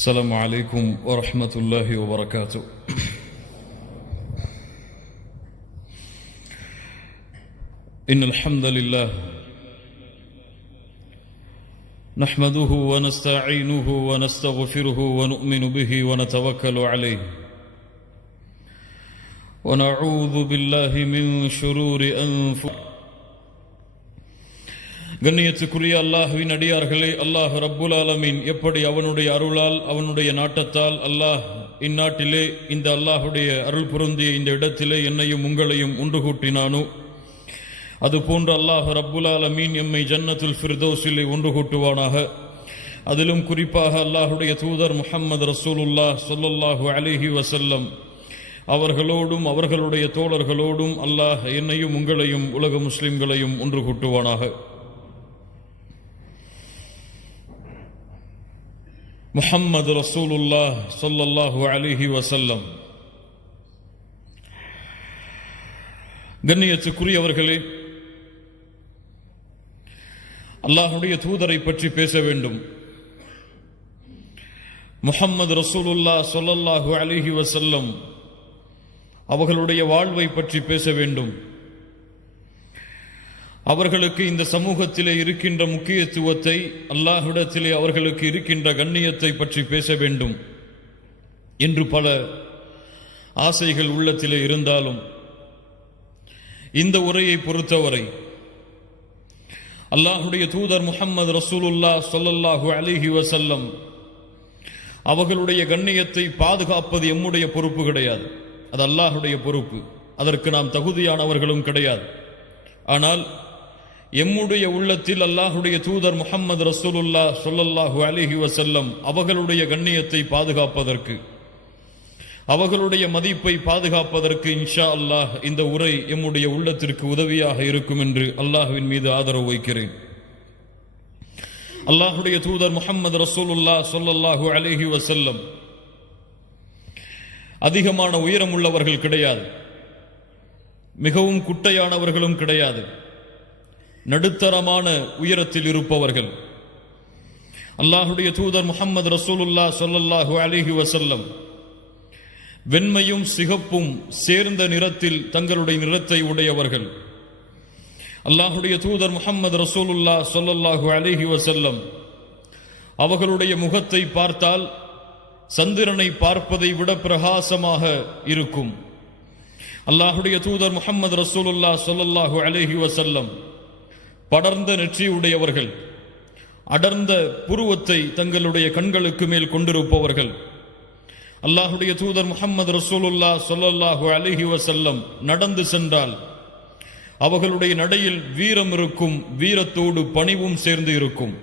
السلام عليكم ورحمة الله وبركاته. إن الحمد لله نحمده ونستعينه ونستغفره ونؤمن به ونتوكل عليه ونعوذ بالله من شرور أنفسنا. கண்ணியத்துக்குரிய அல்லாஹ்வின் அடியார்களே, அல்லாஹ் ரப்புல் ஆலமீன் எப்படி அவனுடைய அருளால் அவனுடைய நாட்டத்தால் அல்லாஹ் இந்நாட்டிலே இந்த அல்லாஹுடைய அருள் பொருந்திய இந்த இடத்திலே என்னையும் உங்களையும் ஒன்று கூட்டினானோ, அதுபோன்று அல்லாஹ் ரப்புல் ஆலமீன் எம்மை ஜன்னத்துல் ஃபிர்தௌஸிலே ஒன்று கூட்டுவானாக. அதிலும் குறிப்பாக அல்லாஹுடைய தூதர் முஹம்மது ரசூலுல்லாஹ் ஸல்லல்லாஹு அலைஹி வஸல்லம் அவர்களோடும் அவர்களுடைய தோழர்களோடும் அல்லாஹ் என்னையும் உங்களையும் உலக முஸ்லிம்களையும் ஒன்று கூட்டுவானாக. முஹம்மது ரசூலுல்லாஹ் ஸல்லல்லாஹு அலைஹி வஸல்லம். கண்ணியத்துக்குரியவர்களே, அல்லாஹ்வுடைய தூதரை பற்றி பேச வேண்டும். முஹம்மது ரசூலுல்லாஹ் ஸல்லல்லாஹு அலைஹி வஸல்லம் அவர்களுடைய வாழ்வை பற்றி பேச வேண்டும். அவர்களுக்கு இந்த சமூகத்திலே இருக்கின்ற முக்கியத்துவத்தை, அல்லாஹ்விடத்திலே அவர்களுக்கு இருக்கின்ற கண்ணியத்தை பற்றி பேச வேண்டும் என்று பல ஆசைகள் உள்ளத்திலே இருந்தாலும், இந்த உரையை பொறுத்தவரை அல்லாஹ்வுடைய தூதர் முஹம்மது ரசூலுல்லாஹ் ஸல்லல்லாஹு அலைஹி வஸல்லம் அவர்களுடைய கண்ணியத்தை பாதுகாப்பது எம்முடைய பொறுப்பு கிடையாது, அது அல்லாஹ்வுடைய பொறுப்பு. அதற்கு நாம் தகுதியானவர்களும் கிடையாது. ஆனால் எம்முடைய உள்ளத்தில் அல்லாஹுடைய தூதர் முஹம்மது ரசூலுல்லாஹ் ஸல்லல்லாஹு அலைஹி வஸல்லம் அவர்களுடைய கண்ணியத்தை பாதுகாப்பதற்கு, அவர்களுடைய மதிப்பை பாதுகாப்பதற்கு இன்ஷா அல்லாஹ் இந்த உரை எம்முடைய உள்ளத்திற்கு உதவியாக இருக்கும் என்று அல்லாஹ்வின் மீது ஆதரவு வைக்கிறேன். அல்லாஹுடைய தூதர் முஹம்மது ரசூலுல்லாஹ் ஸல்லல்லாஹு அலைஹி வஸல்லம் அதிகமான உயரம் உள்ளவர்கள் கிடையாது, மிகவும் குட்டையானவர்களும் கிடையாது, நடுத்தரமான உயரத்தில் இருப்பவர்கள். அல்லாஹுடைய தூதர் முஹம்மது ரசூலுல்லாஹ் ஸல்லல்லாஹு அலைஹி வஸல்லம் வெண்மையும் சிகப்பும் சேர்ந்த நிறத்தில் தங்களுடைய நிறத்தை உடையவர்கள். அல்லாஹுடைய தூதர் முஹம்மது ரசூலுல்லாஹ் ஸல்லல்லாஹு அலைஹி வஸல்லம் அவர்களுடைய முகத்தை பார்த்தால் சந்திரனை பார்ப்பதை விட பிரகாசமாக இருக்கும். அல்லாஹுடைய தூதர் முஹம்மது ரசூலுல்லாஹ் ஸல்லல்லாஹு அலைஹி வஸல்லம் படர்ந்த நெற்றியுடையவர்கள், அடர்ந்த புருவத்தை தங்களுடைய கண்களுக்கு மேல் கொண்டிருப்பவர்கள். அல்லாஹுடைய தூதர் முஹம்மது ரசூலுல்லாஹ் ஸல்லல்லாஹு அலைஹி வஸல்லம் நடந்து சென்றால் அவர்களுடைய நடையில் வீரம் இருக்கும், வீரத்தோடு பணிவும் சேர்ந்து இருக்கும்.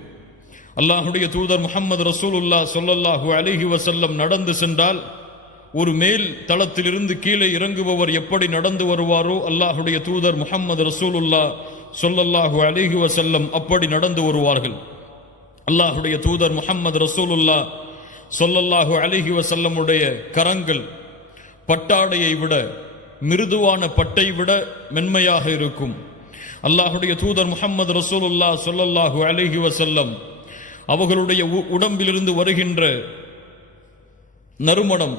அல்லாஹுடைய தூதர் முஹம்மது ரசூலுல்லாஹ் ஸல்லல்லாஹு அலைஹி வஸல்லம் நடந்து சென்றால் ஒரு மேல் தளத்திலிருந்து கீழே இறங்குபவர் எப்படி நடந்து வருவாரோ, அல்லாஹுடைய தூதர் முஹம்மது ரசூலுல்லாஹ் ஸல்லல்லாஹு அலைஹி வஸல்லம் அப்படி நடந்து வருவார்கள். அல்லாஹுடைய தூதர் முஹம்மது ரசூலுல்லாஹ் ஸல்லல்லாஹு அலைஹி வஸல்லமுடைய கரங்கள் பட்டாடையை விட, மிருதுவான பட்டை விட மென்மையாக இருக்கும். அல்லாஹுடைய தூதர் முஹம்மது ரசூலுல்லாஹ் ஸல்லல்லாஹு அலைஹி வஸல்லம் அவர்களுடைய உடம்பிலிருந்து வருகின்ற நறுமணம்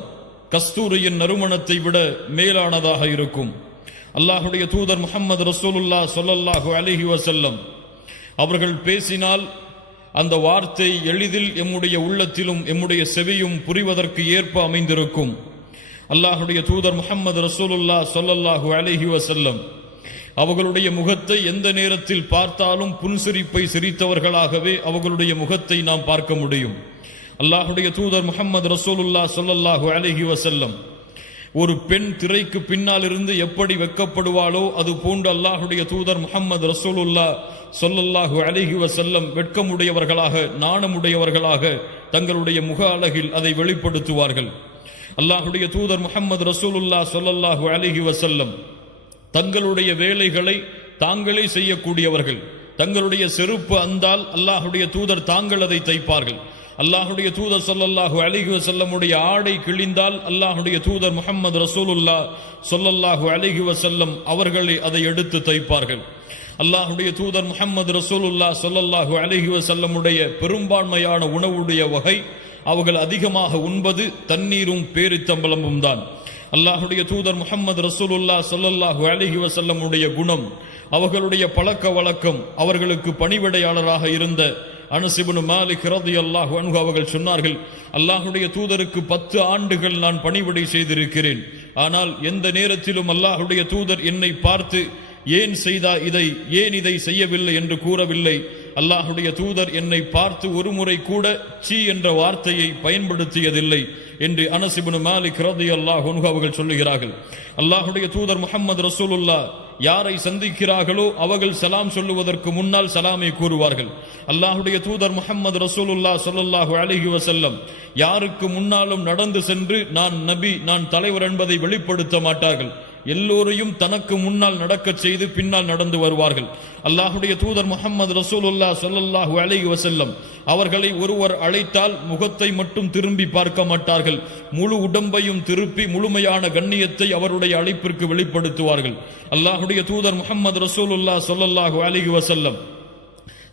கஸ்தூரியின் நறுமணத்தை விட மேலானதாக இருக்கும். அல்லாஹுடைய தூதர் முஹம்மது ரசூலுல்லாஹ் ஸல்லல்லாஹு அலைஹி வஸல்லம் அவர்கள் பேசினால் அந்த வார்த்தை எளிதில் எம்முடைய உள்ளத்திலும் எம்முடைய செவியும் புரிவதற்கு ஏற்ப அமைந்திருக்கும். அல்லாஹுடைய தூதர் முஹம்மது ரசூலுல்லாஹ் ஸல்லல்லாஹு அலைஹி வஸல்லம் அவர்களுடைய முகத்தை எந்த நேரத்தில் பார்த்தாலும் புன்சிரிப்பை சிரித்தவர்களாகவே அவர்களுடைய முகத்தை நாம் பார்க்க முடியும். அல்லாஹுடைய தூதர் முஹம்மது ரசூலுல்லாஹ் ஸல்லல்லாஹு அலைஹி வஸல்லம் ஒரு பெண் திரைக்கு பின்னால் இருந்து எப்படி வெட்கப்படுவாளோ அது போன்று அல்லாஹுடைய தூதர் முஹம்மது ரசூலுல்லாஹ் ஸல்லல்லாஹு அலைஹி வஸல்லம் வெட்கமுடையவர்களாக, நாணமுடையவர்களாக தங்களுடைய முக அழகில் அதை வெளிப்படுத்துவார்கள். அல்லாஹுடைய தூதர் முஹம்மது ரசூலுல்லாஹ் ஸல்லல்லாஹு அலைஹி வஸல்லம் தங்களுடைய வேலைகளை தாங்களே செய்யக்கூடியவர்கள். தங்களுடைய செருப்பு அந்தால் அல்லாஹுடைய தூதர் தாங்கள் அதை தைப்பார்கள். அல்லாஹுடைய தூதர் ஸல்லல்லாஹு அலைஹி வஸல்லமுடைய ஆடை கிழிந்தால் அல்லாஹுடைய தூதர் முஹம்மது ரசூலுல்லாஹ் ஸல்லல்லாஹு அலைஹி வஸல்லம் அவர்களே அதை எடுத்து தைப்பார்கள். அல்லாஹ்வுடைய தூதர் முஹம்மது ரசூலுல்லாஹ் ஸல்லல்லாஹு அலைஹி வஸல்லமுடைய பெரும்பான்மையான உணவுடைய வகை அவர்கள் அதிகமாக உண்பது தண்ணீரும் பேரித்தம்பலமும் தான். அல்லாஹுடைய தூதர் முஹம்மது ரசூலுல்லாஹ் ஸல்லல்லாஹு அலைஹி வஸல்லம் உடைய குணம், அவர்களுடைய பழக்க வழக்கம், அவர்களுக்கு பணிவிடையாளராக இருந்த அனஸ் இப்னு மாலிக் ரலியல்லாஹு அன்ஹு அவர்கள் சொன்னார்கள், அல்லாஹுடைய தூதருக்கு 10 ஆண்டுகள் நான் பணிவிடை செய்திருக்கிறேன். ஆனால் எந்த நேரத்திலும் அல்லாஹுடைய தூதர் என்னை பார்த்து ஏன் செய்தா இதை, ஏன் இதை செய்யவில்லை என்று கூறவில்லை. அல்லாஹுடைய தூதர் என்னை பார்த்து ஒரு முறை கூட சீ என்ற வார்த்தையை பயன்படுத்தியதில்லை என்று அனஸ் இப்னு மாலிக் ரலியல்லாஹு அன்ஹு அவர்கள் சொல்லுகிறார்கள். அல்லாஹுடைய தூதர் முஹம்மது ரசூலுல்லாஹ் யாரை சந்திக்கிறார்களோ அவர்கள் சலாம் சொல்லுவதற்கு முன்னால் சலாமை கூறுவார்கள். அல்லாஹுடைய தூதர் முஹம்மது ரசூலுல்லாஹ் ஸல்லல்லாஹு அலைஹி வஸல்லம் யாருக்கு முன்னாலும் நடந்து சென்று நான் நபி, நான் தலைவர் என்பதை வெளிப்படுத்த மாட்டார்கள். எல்லோரையும் தனக்கு முன்னால் நடக்கச் செய்து பின்னால் நடந்து வருவார்கள். அல்லாஹுடைய தூதர் முஹம்மது ரசூலுல்லாஹ் ஸல்லல்லாஹு அலைஹி வஸல்லம் அவர்களை ஒருவர் அழைத்தால் முகத்தை மட்டும் திரும்பி பார்க்க மாட்டார்கள், முழு உடம்பையும் திருப்பி முழுமையான கண்ணியத்தை அவருடைய அழைப்பிற்கு வெளிப்படுத்துவார்கள். அல்லாஹுடைய தூதர் முஹம்மது ரசூலுல்லாஹ் ஸல்லல்லாஹு அலைஹி வஸல்லம்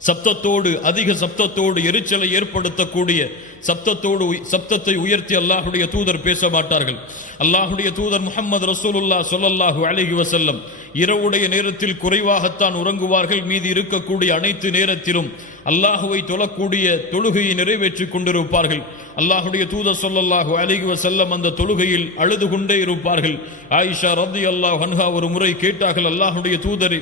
சப்தத்தோடு, அதிக சப்தத்தோடு, எரிச்சலை ஏற்படுத்தக்கூடிய சப்தத்தை உயர்த்தி அல்லாஹுடைய தூதர் பேச மாட்டார்கள். அல்லாஹுடைய தூதர் முஹம்மது ரசூலுல்லாஹ் ஸல்லல்லாஹு அலைஹி வஸல்லம் இரவுடைய நேரத்தில் குறைவாகத்தான் உறங்குவார்கள். மீதி இருக்கக்கூடிய அனைத்து நேரத்திலும் அல்லாஹுவை தொழக்கூடிய தொழுகையை நிறைவேற்றிக் கொண்டிருப்பார்கள். அல்லாஹுடைய தூதர் ஸல்லல்லாஹு அலைஹி வஸல்லம் அந்த தொழுகையில் அழுது கொண்டே இருப்பார்கள். ஆயிஷா ரலியல்லாஹு அன்ஹா ஒரு முறை கேட்டார்கள், அல்லாஹுடைய தூதரே,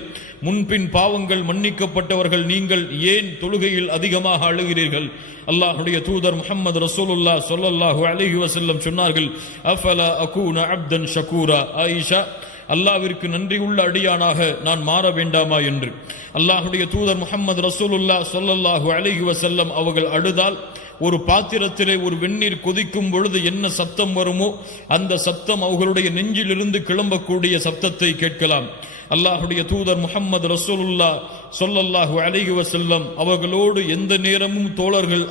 முன்பின் பாவங்கள் மன்னிக்கப்பட்டவர்கள் நீங்கள் ஏன் தொழுகையில் அதிகமாக அழுகிறீர்கள்? அல்லாஹுடைய தூதர் முஹம்மது ரசூலுல்லாஹ் ஸல்லல்லாஹு அலைஹி வஸல்லம் சொன்னார்கள், அஃபலா அகூன அப்தன் ஷகூரா, ஆயிஷா, அல்லாஹ்விற்கு நன்றியுள்ள அடியானாக நான் மாற வேண்டாமா என்று. அல்லாஹுடைய தூதர் முஹம்மது ரசூலுல்லாஹ் ஸல்லல்லாஹு அலைஹி வஸல்லம் அவர்கள் அழுதால் ஒரு பாத்திரத்திலே ஒரு வெந்நீர் கொதிக்கும் பொழுது என்ன சத்தம் வருமோ அந்த சத்தம் அவர்களுடைய நெஞ்சிலிருந்து கிளம்பக்கூடிய சத்தத்தை கேட்கலாம். அல்லாஹுடைய தூதர் முஹம்மது ரசூலுல்லாஹ் ஸல்லல்லாஹு அலைஹி வஸல்லம் அவர்களோடு எந்த நேரமும் தோழர்கள்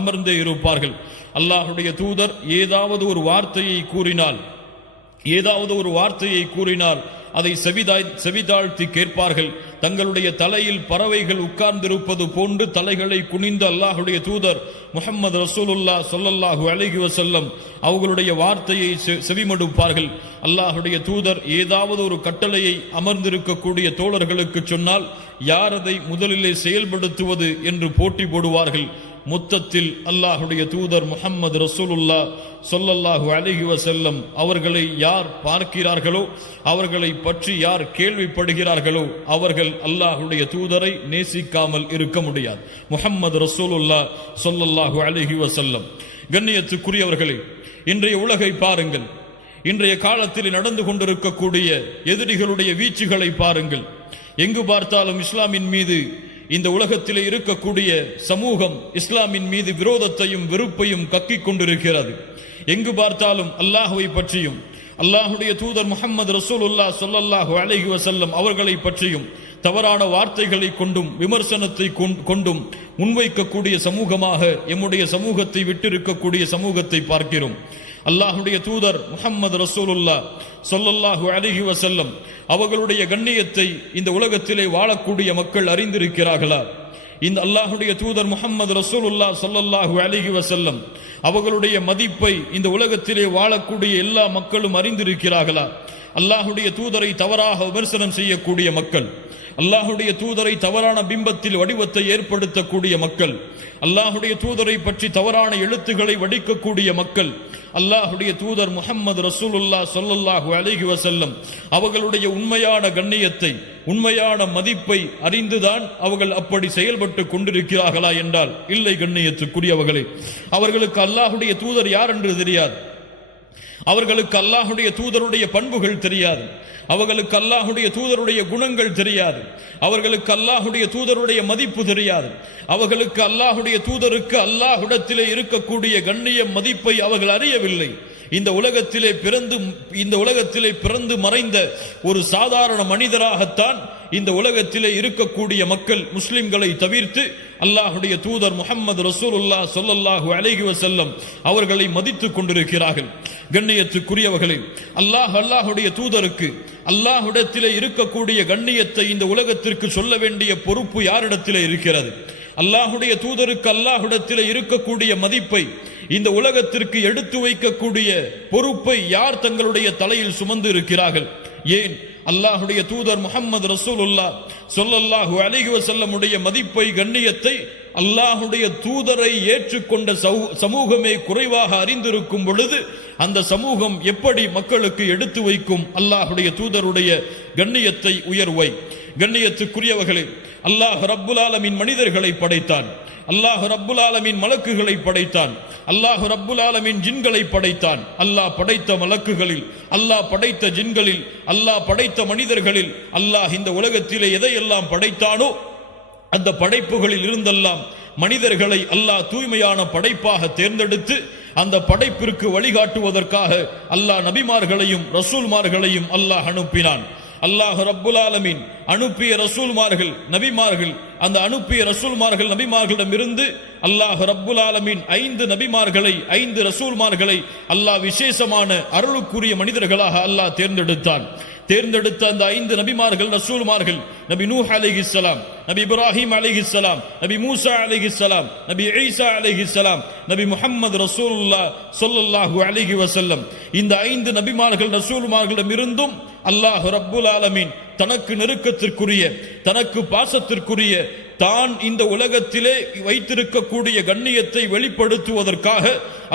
அமர்ந்தே இருப்பார்கள். அல்லாஹுடைய தூதர் ஏதாவது ஒரு வார்த்தையை கூறினால் அதை செவிதாழ்த்தி கேட்பார்கள். தங்களுடைய தலையில் பறவைகள் உட்கார்ந்திருப்பது போன்று தலைகளை குனிந்த அல்லாஹுடைய தூதர் முஹம்மது ரசூலுல்லாஹ் ஸல்லல்லாஹு அலைஹி வஸல்லம் அவர்களுடைய வார்த்தையை செவிமடுப்பார்கள். அல்லாஹுடைய தூதர் ஏதாவது ஒரு கட்டளையை அமர்ந்திருக்கக்கூடிய தோழர்களுக்கு சொன்னால் யார் அதை முதலிலே செயல்படுத்துவது என்று போட்டி போடுவார்கள். மொத்தத்தில் அல்லாஹுடைய தூதர் முஹம்மது ரசூலுல்லாஹ் ஸல்லல்லாஹு அலைஹி வஸல்லம் அவர்களை யார் பார்க்கிறார்களோ, அவர்களை பற்றி யார் கேள்விப்படுகிறார்களோ அவர்கள் அல்லாஹுடைய தூதரை நேசிக்காமல் இருக்க முடியாது. முஹம்மது ரசூலுல்லாஹ் ஸல்லல்லாஹு அலைஹி வஸல்லம். கண்ணியத்துக்குரியவர்களே, இன்றைய உலகை பாருங்கள். இன்றைய காலத்தில் நடந்து கொண்டிருக்கக்கூடிய எதிரிகளுடைய வீச்சுகளை பாருங்கள். எங்கு பார்த்தாலும் இஸ்லாமின் மீது, இந்த உலகத்திலே இருக்கக்கூடிய சமூகம் இஸ்லாமின் மீது விரோதத்தையும் வெறுப்பையும் கக்கிக் கொண்டிருக்கிறது. எங்கு பார்த்தாலும் அல்லாஹுவை பற்றியும் அல்லாஹுடைய தூதர் முஹம்மது ரசூலுல்லாஹ் ஸல்லல்லாஹு அலைஹி வஸல்லம் அவர்களை பற்றியும் தவறான வார்த்தைகளை கொண்டும் விமர்சனத்தை கொண்டும் முன்வைக்கக்கூடிய சமூகமாக எம்முடைய சமூகத்தை விட்டிருக்கக்கூடிய சமூகத்தை பார்க்கிறோம். அல்லாஹுடைய தூதர் முஹம்மது ரசூலுல்லாஹ் ஸல்லல்லாஹு அலைஹி வஸல்லம் அவர்களுடைய கண்ணியத்தை இந்த உலகத்திலே வாழக்கூடிய மக்கள் அறிந்திருக்கிறார்களா? இந்த அல்லாஹுடைய தூதர் முஹம்மது ரசூலுல்லாஹ் ஸல்லல்லாஹு அலைஹி வஸல்லம் அவர்களுடைய மதிப்பை இந்த உலகத்திலே வாழக்கூடிய எல்லா மக்களும் அறிந்திருக்கிறார்களா? அல்லாஹுடைய தூதரை தவறாக விமர்சனம் செய்யக்கூடிய மக்கள், அல்லாஹுடைய தூதரை தவறான பிம்பத்தில் வடிவத்தை ஏற்படுத்தக்கூடிய மக்கள், அல்லாஹுடைய தூதரை பற்றி தவறான எழுத்துக்களை வடிக்கக்கூடிய மக்கள், அல்லாஹுடைய தூதர் முஹம்மது ரசூலுல்லாஹ் ஸல்லல்லாஹு அலைஹி வஸல்லம் அவர்களுடைய உண்மையான கண்ணியத்தை, உண்மையான மதிப்பை அறிந்துதான் அவர்கள் அப்படி செயல்பட்டு கொண்டிருக்கிறார்களா என்றால் இல்லை. கண்ணியத்துக்குரியவர்களே, அவர்களுக்கு அல்லாஹுடைய தூதர் யார் என்று தெரியாது. அவர்களுக்கு அல்லாஹுடைய தூதருடைய பண்புகள் தெரியாது. அவர்களுக்கு அல்லாஹுடைய தூதருடைய குணங்கள் தெரியாது. அவர்களுக்கு அல்லாஹுடைய தூதருடைய மதிப்பு தெரியாது. அவர்களுக்கு அல்லாஹுடைய தூதருக்கு அல்லாஹ்விடத்திலே இருக்கக்கூடிய கண்ணிய மதிப்பை அவர்கள் அறியவில்லை. இந்த உலகத்திலே பிறந்து மறைந்த ஒரு சாதாரண மனிதராகத்தான் இந்த உலகத்திலே இருக்கக்கூடிய மக்கள் முஸ்லிம்களை தவிர்த்து அல்லாஹுடைய தூதர் முஹம்மது ரசூலுல்லாஹ் ஸல்லல்லாஹு அலைஹி வஸல்லம் அவர்களை மதித்துக் கொண்டிருக்கிறார்கள். கண்ணியத்துக்குரியவர்களே, அல்லாஹுடைய தூதருக்கு அல்லாஹ்விடத்திலே இருக்கக்கூடிய கண்ணியத்தை இந்த உலகத்திற்கு சொல்ல வேண்டிய பொறுப்பு யாரிடத்திலே இருக்கிறது? அல்லாஹுடைய தூதருக்கு அல்லாஹ்விடத்தில் இருக்கக்கூடிய மதிப்பை இந்த உலகத்திற்கு எடுத்து வைக்கக்கூடிய பொறுப்பை யார் தங்களுடைய தலையில் சுமந்து இருக்கிறார்கள்? ஏன் அல்லாஹுடைய தூதர் முஹம்மது ரசூலுல்லாஹ் ஸல்லல்லாஹு அலைஹி வஸல்லமுடைய மதிப்பை, கண்ணியத்தை அல்லாஹுடைய தூதரை ஏற்றுக்கொண்ட சமூகமே குறைவாக அறிந்திருக்கும் பொழுது அந்த சமூகம் எப்படி மக்களுக்கு எடுத்து வைக்கும் அல்லாஹுடைய தூதருடைய கண்ணியத்தை, உயர்வை? கண்ணியத்துக்குரியவர்களே, அல்லாஹ் ரப்புல் ஆலமீன் மனிதர்களை படைத்தான், அல்லாஹ் ரப்புல் ஆலமீன் மலக்குகளை படைத்தான், அல்லாஹ் ரப்புல் ஆலமீன் ஜின்களை படைத்தான். அல்லாஹ் படைத்த மலக்குகளில், அல்லாஹ் படைத்த ஜின்களில், அல்லாஹ் படைத்த மனிதர்களில் அல்லாஹ் இந்த உலகத்திலே எதையெல்லாம் படைத்தானோ அந்த படைப்புகளில் இருந்தெல்லாம் மனிதர்களை அல்லாஹ் தூய்மையான படைப்பாக தேர்ந்தெடுத்து அந்த படைப்பிற்கு வழிகாட்டுவதற்காக அல்லாஹ் நபிமார்களையும் ரசூல்மார்களையும் அல்லாஹ் அனுப்பினான். அல்லாஹ் ரப்புல் ஆலமீன் அனுப்பிய ரசூல்மார்கள், நபிமார்கள், அந்த அனுப்பிய ரசூல்மார்கள் நபிமார்களிடம் இருந்து அல்லாஹ் ரப்புல் ஆலமீன் 5 நபிமார்களை, 5 ரசூல்மார்களை அல்லாஹ் விசேஷமான அருளுக்குரிய மனிதர்களாக அல்லாஹ் தேர்ந்தெடுத்தான். தேர்ந்தெடுத்த அந்த 5 நபிமார்கள், ரசூல்மார்கள், நபி நூஹ் அலைஹிஸ்ஸலாம், நபி இப்ராஹிம் அலைஹிஸ்ஸலாம், நபி மூசா அலைஹிஸ்ஸலாம், நபி ஈசா அலைஹிஸ்ஸலாம், நபி முஹம்மது ரசூலுல்லாஹ் ஸல்லல்லாஹு அலைஹி வஸல்லம். இந்த 5 நபிமார்கள், ரசூல்மார்களிடம் இருந்தும் அல்லாஹ் ரப்புல் ஆலமீன் தனக்கு நெருக்கத்திற்குரிய, தனக்கு பாசத்திற்குரிய, தான் இந்த உலகத்திலே வைத்திருக்கக்கூடிய கண்ணியத்தை வெளிப்படுத்துவதற்காக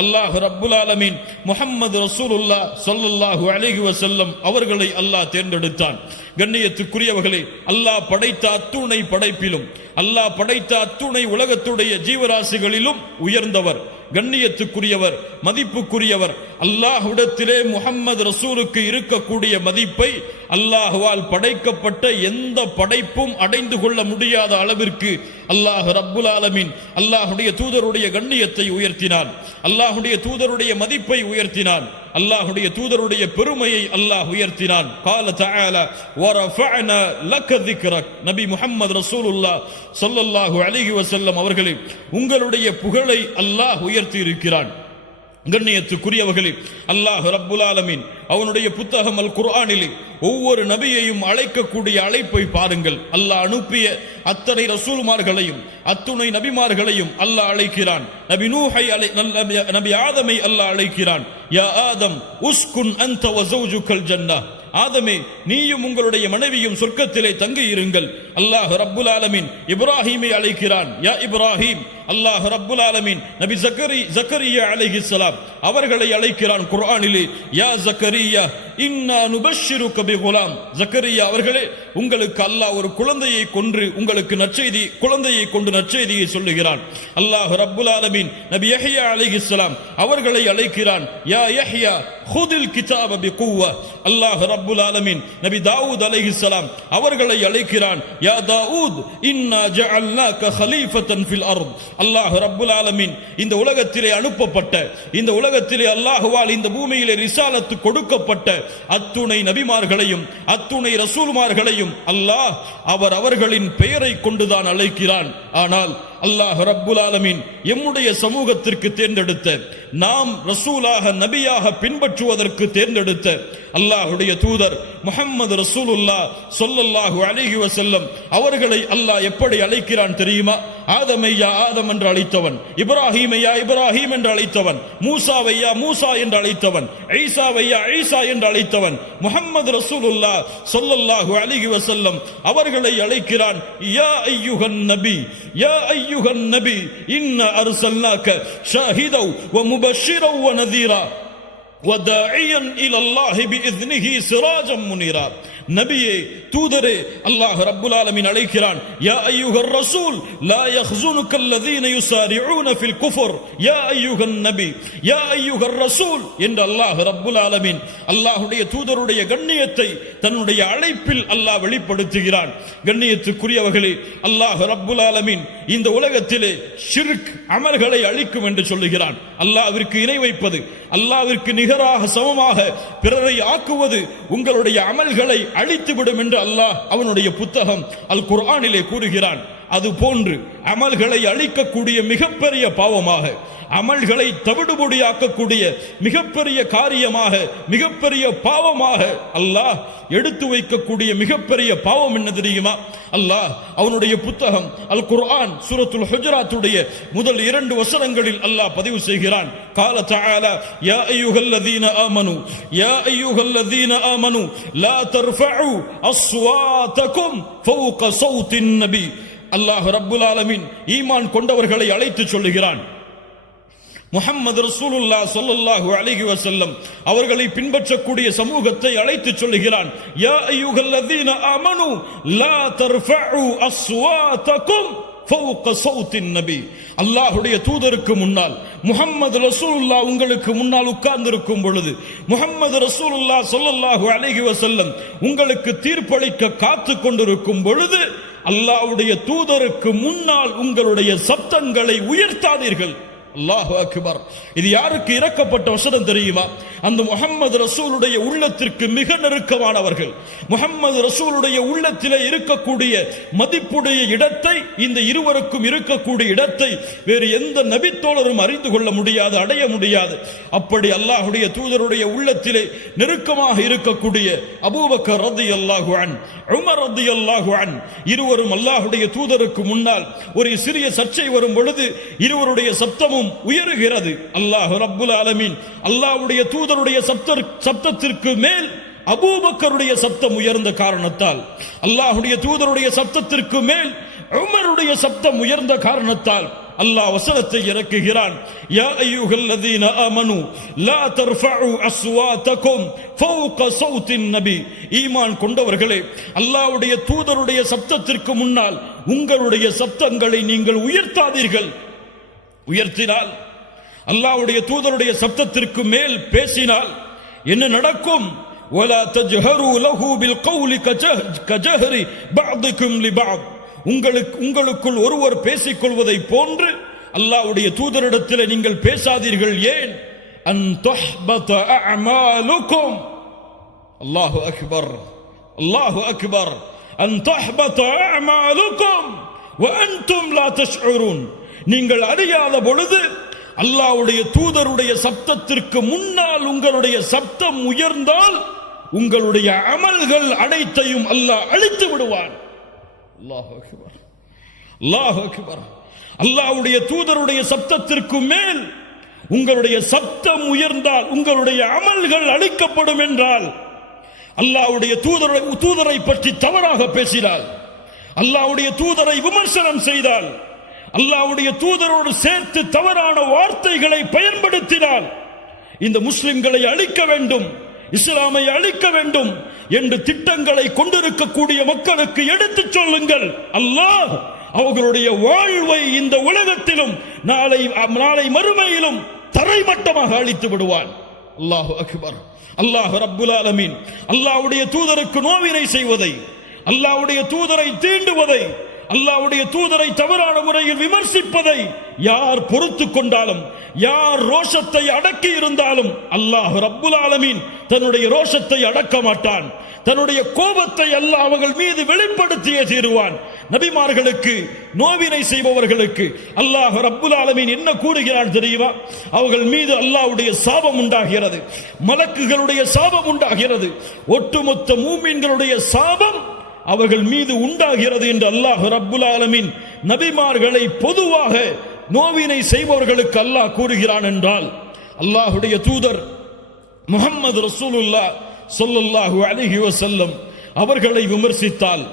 அல்லாஹ் ரப்புல் ஆலமீன் முஹம்மது ரசூலுல்லாஹ் ஸல்லல்லாஹு அலைஹி வஸல்லம் அவர்களை அல்லாஹ் தேர்ந்தெடுத்தான். கண்ணியத்துக்குரியவர்களே, அல்லாஹ் படைத்த அத்துணை படைப்பிலும், அல்லாஹ் படைத்த அத்துணை உலகத்துடைய ஜீவராசிகளிலும் உயர்ந்தவர், கண்ணியத்துக்குரியவர், மதிப்புக்குரியவர். அல்லாஹ்விடத்திலே முஹம்மது ரசூலுக்கு இருக்கக்கூடிய மதிப்பை அல்லாஹ்வால் படைக்கப்பட்ட எந்த படைப்பும் அடைந்து கொள்ள முடியாத அளவிற்கு அல்லாஹ் ரப்புல் ஆலமீன் அல்லாஹுடைய தூதருடைய கண்ணியத்தை உயர்த்தினான், அல்லாஹுடைய தூதருடைய மதிப்பை உயர்த்தினான், அல்லாஹுடைய தூதருடைய பெருமையை அல்லாஹ் உயர்த்தினான். قال تعالى ورفعنا لك ذكرك. நபி முஹம்மது ரசூலுல்லாஹ் ஸல்லல்லாஹு அலைஹி வஸல்லம் அவர்களே, உங்களுடைய புகழை அல்லாஹ் உயர்த்தி இருக்கிறான். கண்ணியத்துக்குரியவர்களே, அல்லாஹ் ரப்புல் ஆலமீன் அவனுடைய புத்தகம் அல் குர்ஆனிலே ஒவ்வொரு நபியையும் அழைக்கக்கூடிய அழைப்பை பாருங்கள். அல்லாஹ் அனுப்பிய அத்தனை ரசூல்மார்களையும் அத்துணை நபிமார்களையும் அல்லாஹ் அழைக்கிறான். நபி நூஹை, நபி ஆதமை அல்லாஹ் அழைக்கிறான். யா ஆதம் உஸ்குன் அன்த வ ஸௌஜுகல் ஜன்னah. ஆதமே, நீயும் உங்களுடைய மனைவியும் சொர்க்கத்திலே தங்கி இருங்கள். அல்லாஹ் ரப்புல் ஆலமீன் இப்ராஹீமை அழைக்கிறான். யா இப்ராஹீம். அல்லாஹ் ரப்புல் ஆலமீன் நபி ஜக்கரியா அலைஹிஸ்ஸலாம் அவர்களை அழைக்கிறான் குர்ஆனிலே. யா ஜக்கரியா இன்னா நுபஷ்ஷிருக பிகுலாம். ஜக்கரியா அவர்களே, உங்களுக்கு அல்லாஹ் ஒரு குழந்தையை கொன்று உங்களுக்கு நற்செய்தி, குழந்தையை கொண்டு நற்செய்தியை சொல்லுகிறான். அல்லாஹ் ரப்புல் ஆலமீன் நபி யஹ்யா அலைஹிஸ்ஸலாம் அவர்களை அழைக்கிறான். யா யஹ்யா ஹுதில் கிதாப பிகுவா. அல்லாஹ் ரப்புல் ஆலமீன் நபி தாவூத் அலைஹிஸ்ஸலாம் அவர்களை அழைக்கிறான். யா தாவூத் இன்னா ஜஅல்னாக கலீஃபத்தன் ஃபில் அர்த். அல்லாஹ் ரப்புல் ஆலமீன் இந்த உலகத்திலே அனுப்பப்பட்ட, இந்த உலகத்திலே அல்லாஹ்வால் இந்த பூமியிலே ரிசாலத்து கொடுக்கப்பட்ட அத்துணை நபிமார்களையும் அத்துணை ரசூல்மார்களையும் அல்லாஹ் அவர்களின் பெயரை கொண்டுதான் அழைக்கிறான். ஆனால் அல்லாஹ் ரப்புல் ஆலமீன் எம்முடைய சமூகத்திற்கு தேர்ந்தெடுத்த, நாம் ரசூலாக நபியாக பின்பற்றுவதற்கு தேர்ந்தெடுத்த அல்லாஹுடைய தூதர் முஹம்மது ரசூலுல்லாஹ் ஸல்லல்லாஹு அலைஹி வஸல்லம் அவர்களை அல்லாஹ் எப்படி அழைக்கிறான் தெரியுமா? ஆதமை யா ஆதம் என்று அழைத்தவன், இப்ராஹீமை யா இப்ராஹீம் என்று அழைத்தவன், மூசாவை யா மூசா என்று அழைத்தவன், ஈசாவை யா ஈசா என்று அழைத்தவன், முஹம்மது ரசூலுல்லாஹ் ஸல்லல்லாஹு அலைஹி வஸல்லம் அவர்களை அழைக்கிறான். யா அய்யுஹன் நபி, யா அய்யுஹன் நபி இன்னா அர்சல்னாக ஷாஹிதன் வ முபஷ்ஷிரன் வ நதீரா வதாஇயன் இலல்லாஹி பிஇذنஹி சிராஜம் முனீரா. நபியே, தூதரே, அல்லாஹ் ரப்புல் ஆலமீன் அழைக்கிறான். யா அய்யுஹர் ரசூல் லா யஹ்ஸுனுக அல்லதீன யுஸாரிஊன ஃபில் குஃப்ர். யா அய்யுஹன் நபி, யா அய்யுஹர் ரசூல் என்று அல்லாஹ் ரப்புல் ஆலமீன் அல்லாஹ்வுடைய தூதருடைய கண்ணியத்தை தன்னுடைய அழைப்பில் அல்லாஹ் வெளிப்படுத்துகிறான். கண்ணியத்துக்குரியவர்களே, அல்லாஹ் ரப்புல் ஆலமீன் இந்த உலகத்திலே ஷிர்க் அமல்களை அழிக்கும் என்று சொல்லுகிறான். அல்லாஹ்விற்கு இணை வைப்பது, அல்லாஹ்விற்கு நிகராக சமமாக பிறரை ஆக்குவது உங்களுடைய அமல்களை அழித்துவிடும் என்று அல்லாஹ் அவனுடைய புத்தகம் அல் குர்ஆனிலே கூறுகிறான். அது போன்று அமல்களை அழிக்கக்கூடிய மிகப்பெரிய பாவமாக, அமல்களை தவிடுபொடியாக்கக்கூடிய மிகப்பெரிய காரியமாக, மிகப்பெரிய பாவமாக அல்லாஹ் எடுத்து வைக்கக்கூடிய மிகப்பெரிய பாவம் என்ன தெரியுமா? அல்லாஹ் அவனுடைய புத்தகம் அல் குர்ஆன் சூரத்துல் ஹுஜராத்துடைய முதல் 2 வசனங்களில் அல்லாஹ் பதிவு செய்கிறான். قال تعالى يا ايها الذين امنوا يا ايها الذين امنوا لا ترفعوا اصواتكم فوق صوت النبي. அல்லாஹ் ரப்புல் ஆலமீன் ஈமான் கொண்டவர்களை அழைத்து சொல்லுகிறான். முஹம்மது ரசூலுல்லாஹ் ஸல்லல்லாஹு அலைஹி வஸல்லம் அவர்களை பின்பற்றக்கூடிய சமூகத்தை அழைத்து சொல்லுகிறான். யா அய்யுஹல்லதீன ஆமனு லா தர்ஃபஉ அஸ்வாதகும் ஃபௌக ஸௌத்தின் நபி. அல்லாஹ்வுடைய தூதருக்கு முன்னால் முஹம்மது ரசூலுல்லாஹ் உங்களுக்கு முன்னால் உட்கார்ந்திருக்கும் பொழுது, முஹம்மது ரசூலுல்லாஹ் ஸல்லல்லாஹு அலைஹி வஸல்லம் உங்களுக்கு தீர்ப்பளிக்க காத்து கொண்டிருக்கும் பொழுது அல்லாஹ்வுடைய தூதருக்கு முன்னால் உங்களுடைய சப்தங்களை உயர்த்தாதீர்கள். அல்லாஹு அக்பர். இது யாருக்கு இறக்கப்பட்ட வசனம் தெரியுமா? அந்த முஹம்மது ரசூலுடைய உள்ளத்திற்கு மிக நெருக்கமானவர்கள். முஹம்மது ரசூலுடைய உள்ளத்திலே இருக்கக்கூடிய மதிப்புடைய இடத்தை, இந்த இருவருக்கும் இருக்கக்கூடிய இடத்தை வேறு எந்த நபித்தோழரும் அறிந்து கொள்ள முடியாது, அடைய முடியாது. அப்படி அல்லாஹ்வுடைய தூதருடைய உள்ளத்திலே நெருக்கமாக இருக்கக்கூடிய அபூபக்கர் ரலியல்லாஹு அன்ஹு, உமர் ரலியல்லாஹு அன்ஹு இருவரும் அல்லாஹ்வுடைய தூதருக்கு முன்னால் ஒரு சிறிய சர்ச்சை வரும் பொழுது இருவருடைய சப்தமும் உயருகிறது. அல்லாஹ் ரப்புல் ஆலமீன் அல்லாஹ்வுடைய தூதருடைய சப்தத்திற்கு மேல் அபூபக்கருடைய சப்தம் உயர்ந்த காரணத்தால், அல்லாஹ்வுடைய தூதருடைய சப்தத்திற்கு மேல் உமருடைய சப்தம் உயர்ந்த காரணத்தால் அல்லாஹ் வசனத்தை இறக்குகிறான். யா அய்யுஹல்லதீன ஆமனு லா தர்ஃபஉ அஸ்வாதகும் ஃபௌக ஸௌத்தின் நபி. ஈமான் கொண்டவர்களே, அல்லாஹ்வுடைய தூதருடைய சப்தத்திற்கு முன்னால் உங்களுடைய சப்தங்களை நீங்கள் உயர்த்தாதீர்கள். உயர்த்தினால், அல்லாஹ்வுடைய தூதருடைய சப்தத்திற்கு மேல் பேசினால் என்ன நடக்கும்? ولا تجهروا له بالقول كجهر بعضكم لبعض. உங்களுக்குள் ஒருவர் பேசிக்கொள்வதை போன்று அல்லாஹ்வுடைய தூதரிடத்தில் நீங்கள் பேசாதீர்கள். ஏன்? அன் தஹ்பத அஅமாலுக்கும். அல்லாஹு அக்பர், அல்லாஹு அக்பர். அன் தஹ்பத அஅமாலுக்கும் வஅன்தும் லா தஷ்உரூன். நீங்கள் அறியாத பொழுது அல்லாஹ்வுடைய தூதருடைய சப்தத்திற்கு முன்னால் உங்களுடைய சப்தம் உயர்ந்தால் உங்களுடைய அமல்கள் அனைத்தையும் அல்லாஹ் அழித்து விடுவான். அல்லாஹு அக்பர், அல்லாஹு அக்பர். அல்லாஹ்வுடைய தூதருடைய சப்தத்திற்கு மேல் உங்களுடைய சப்தம் உயர்ந்தால் உங்களுடைய அமல்கள் அழிக்கப்படும் என்றால், அல்லாஹ்வுடைய தூதரை பற்றி தவறாக பேசினால், அல்லாஹ்வுடைய தூதரை விமர்சனம் செய்தால், அல்லாஹ்வுடைய தூதரோடு சேர்த்து தவறான வார்த்தைகளை பயன்படுத்தினால், இந்த முஸ்லிம்களை அழிக்க வேண்டும், இஸ்லாமை அழிக்க வேண்டும் என்று திட்டங்களை கொண்டிருக்கக்கூடிய மக்களுக்கு எடுத்துச் சொல்லுங்கள். அல்லாஹ் அவர்களுடைய வாழ்வை இந்த உலகத்திலும் நாளை மறுமையிலும் தரைமட்டமாக அழித்து விடுவான். அல்லாஹு அக்பர். அல்லாஹ் ரப்புல் ஆலமீன் அல்லாஹ்வுடைய தூதருக்கு நோவினை செய்வதை, அல்லாஹ்வுடைய தூதரை தீண்டுவதை, அல்லாஹ்வுடைய தூதரை தவறான முறையில் விமர்சிப்பதை யார் பொறுத்து கொண்டாலும், யார் ரோஷத்தை அடக்கி இருந்தாலும் அல்லாஹ் ரப்புல் ஆலமீன் தன்னுடைய ரோஷத்தை அடக்க மாட்டான். தன்னுடைய கோபத்தை அல்லாஹ் அவர்கள் மீது வெளிப்படுத்தியே தீருவான். நபிமார்களுக்கு நோவினை செய்பவர்களுக்கு அல்லாஹ் ரப்புல் ஆலமீன் என்ன கூறுகிறான் தெரியுமா? அவர்கள் மீது அல்லாஹ்வுடைய சாபம் உண்டாகிறது, மலக்குகளுடைய சாபம் உண்டாகிறது, ஒட்டுமொத்த மூமின்களுடைய சாபம் அவர்கள் மீது உண்டாகிறது என்று அல்லாஹ் ரப்புல் ஆலமீன் நபிமார்களை பொதுவாக நோவினை செய்பவர்களுக்கு அல்லாஹ் கூறுகிறான் என்றால், அல்லாஹ்வுடைய தூதர் முஹம்மது ரசூலுல்லாஹ் ஸல்லல்லாஹு அலைஹி வஸல்லம் அவர்களை விமர்சித்தால்,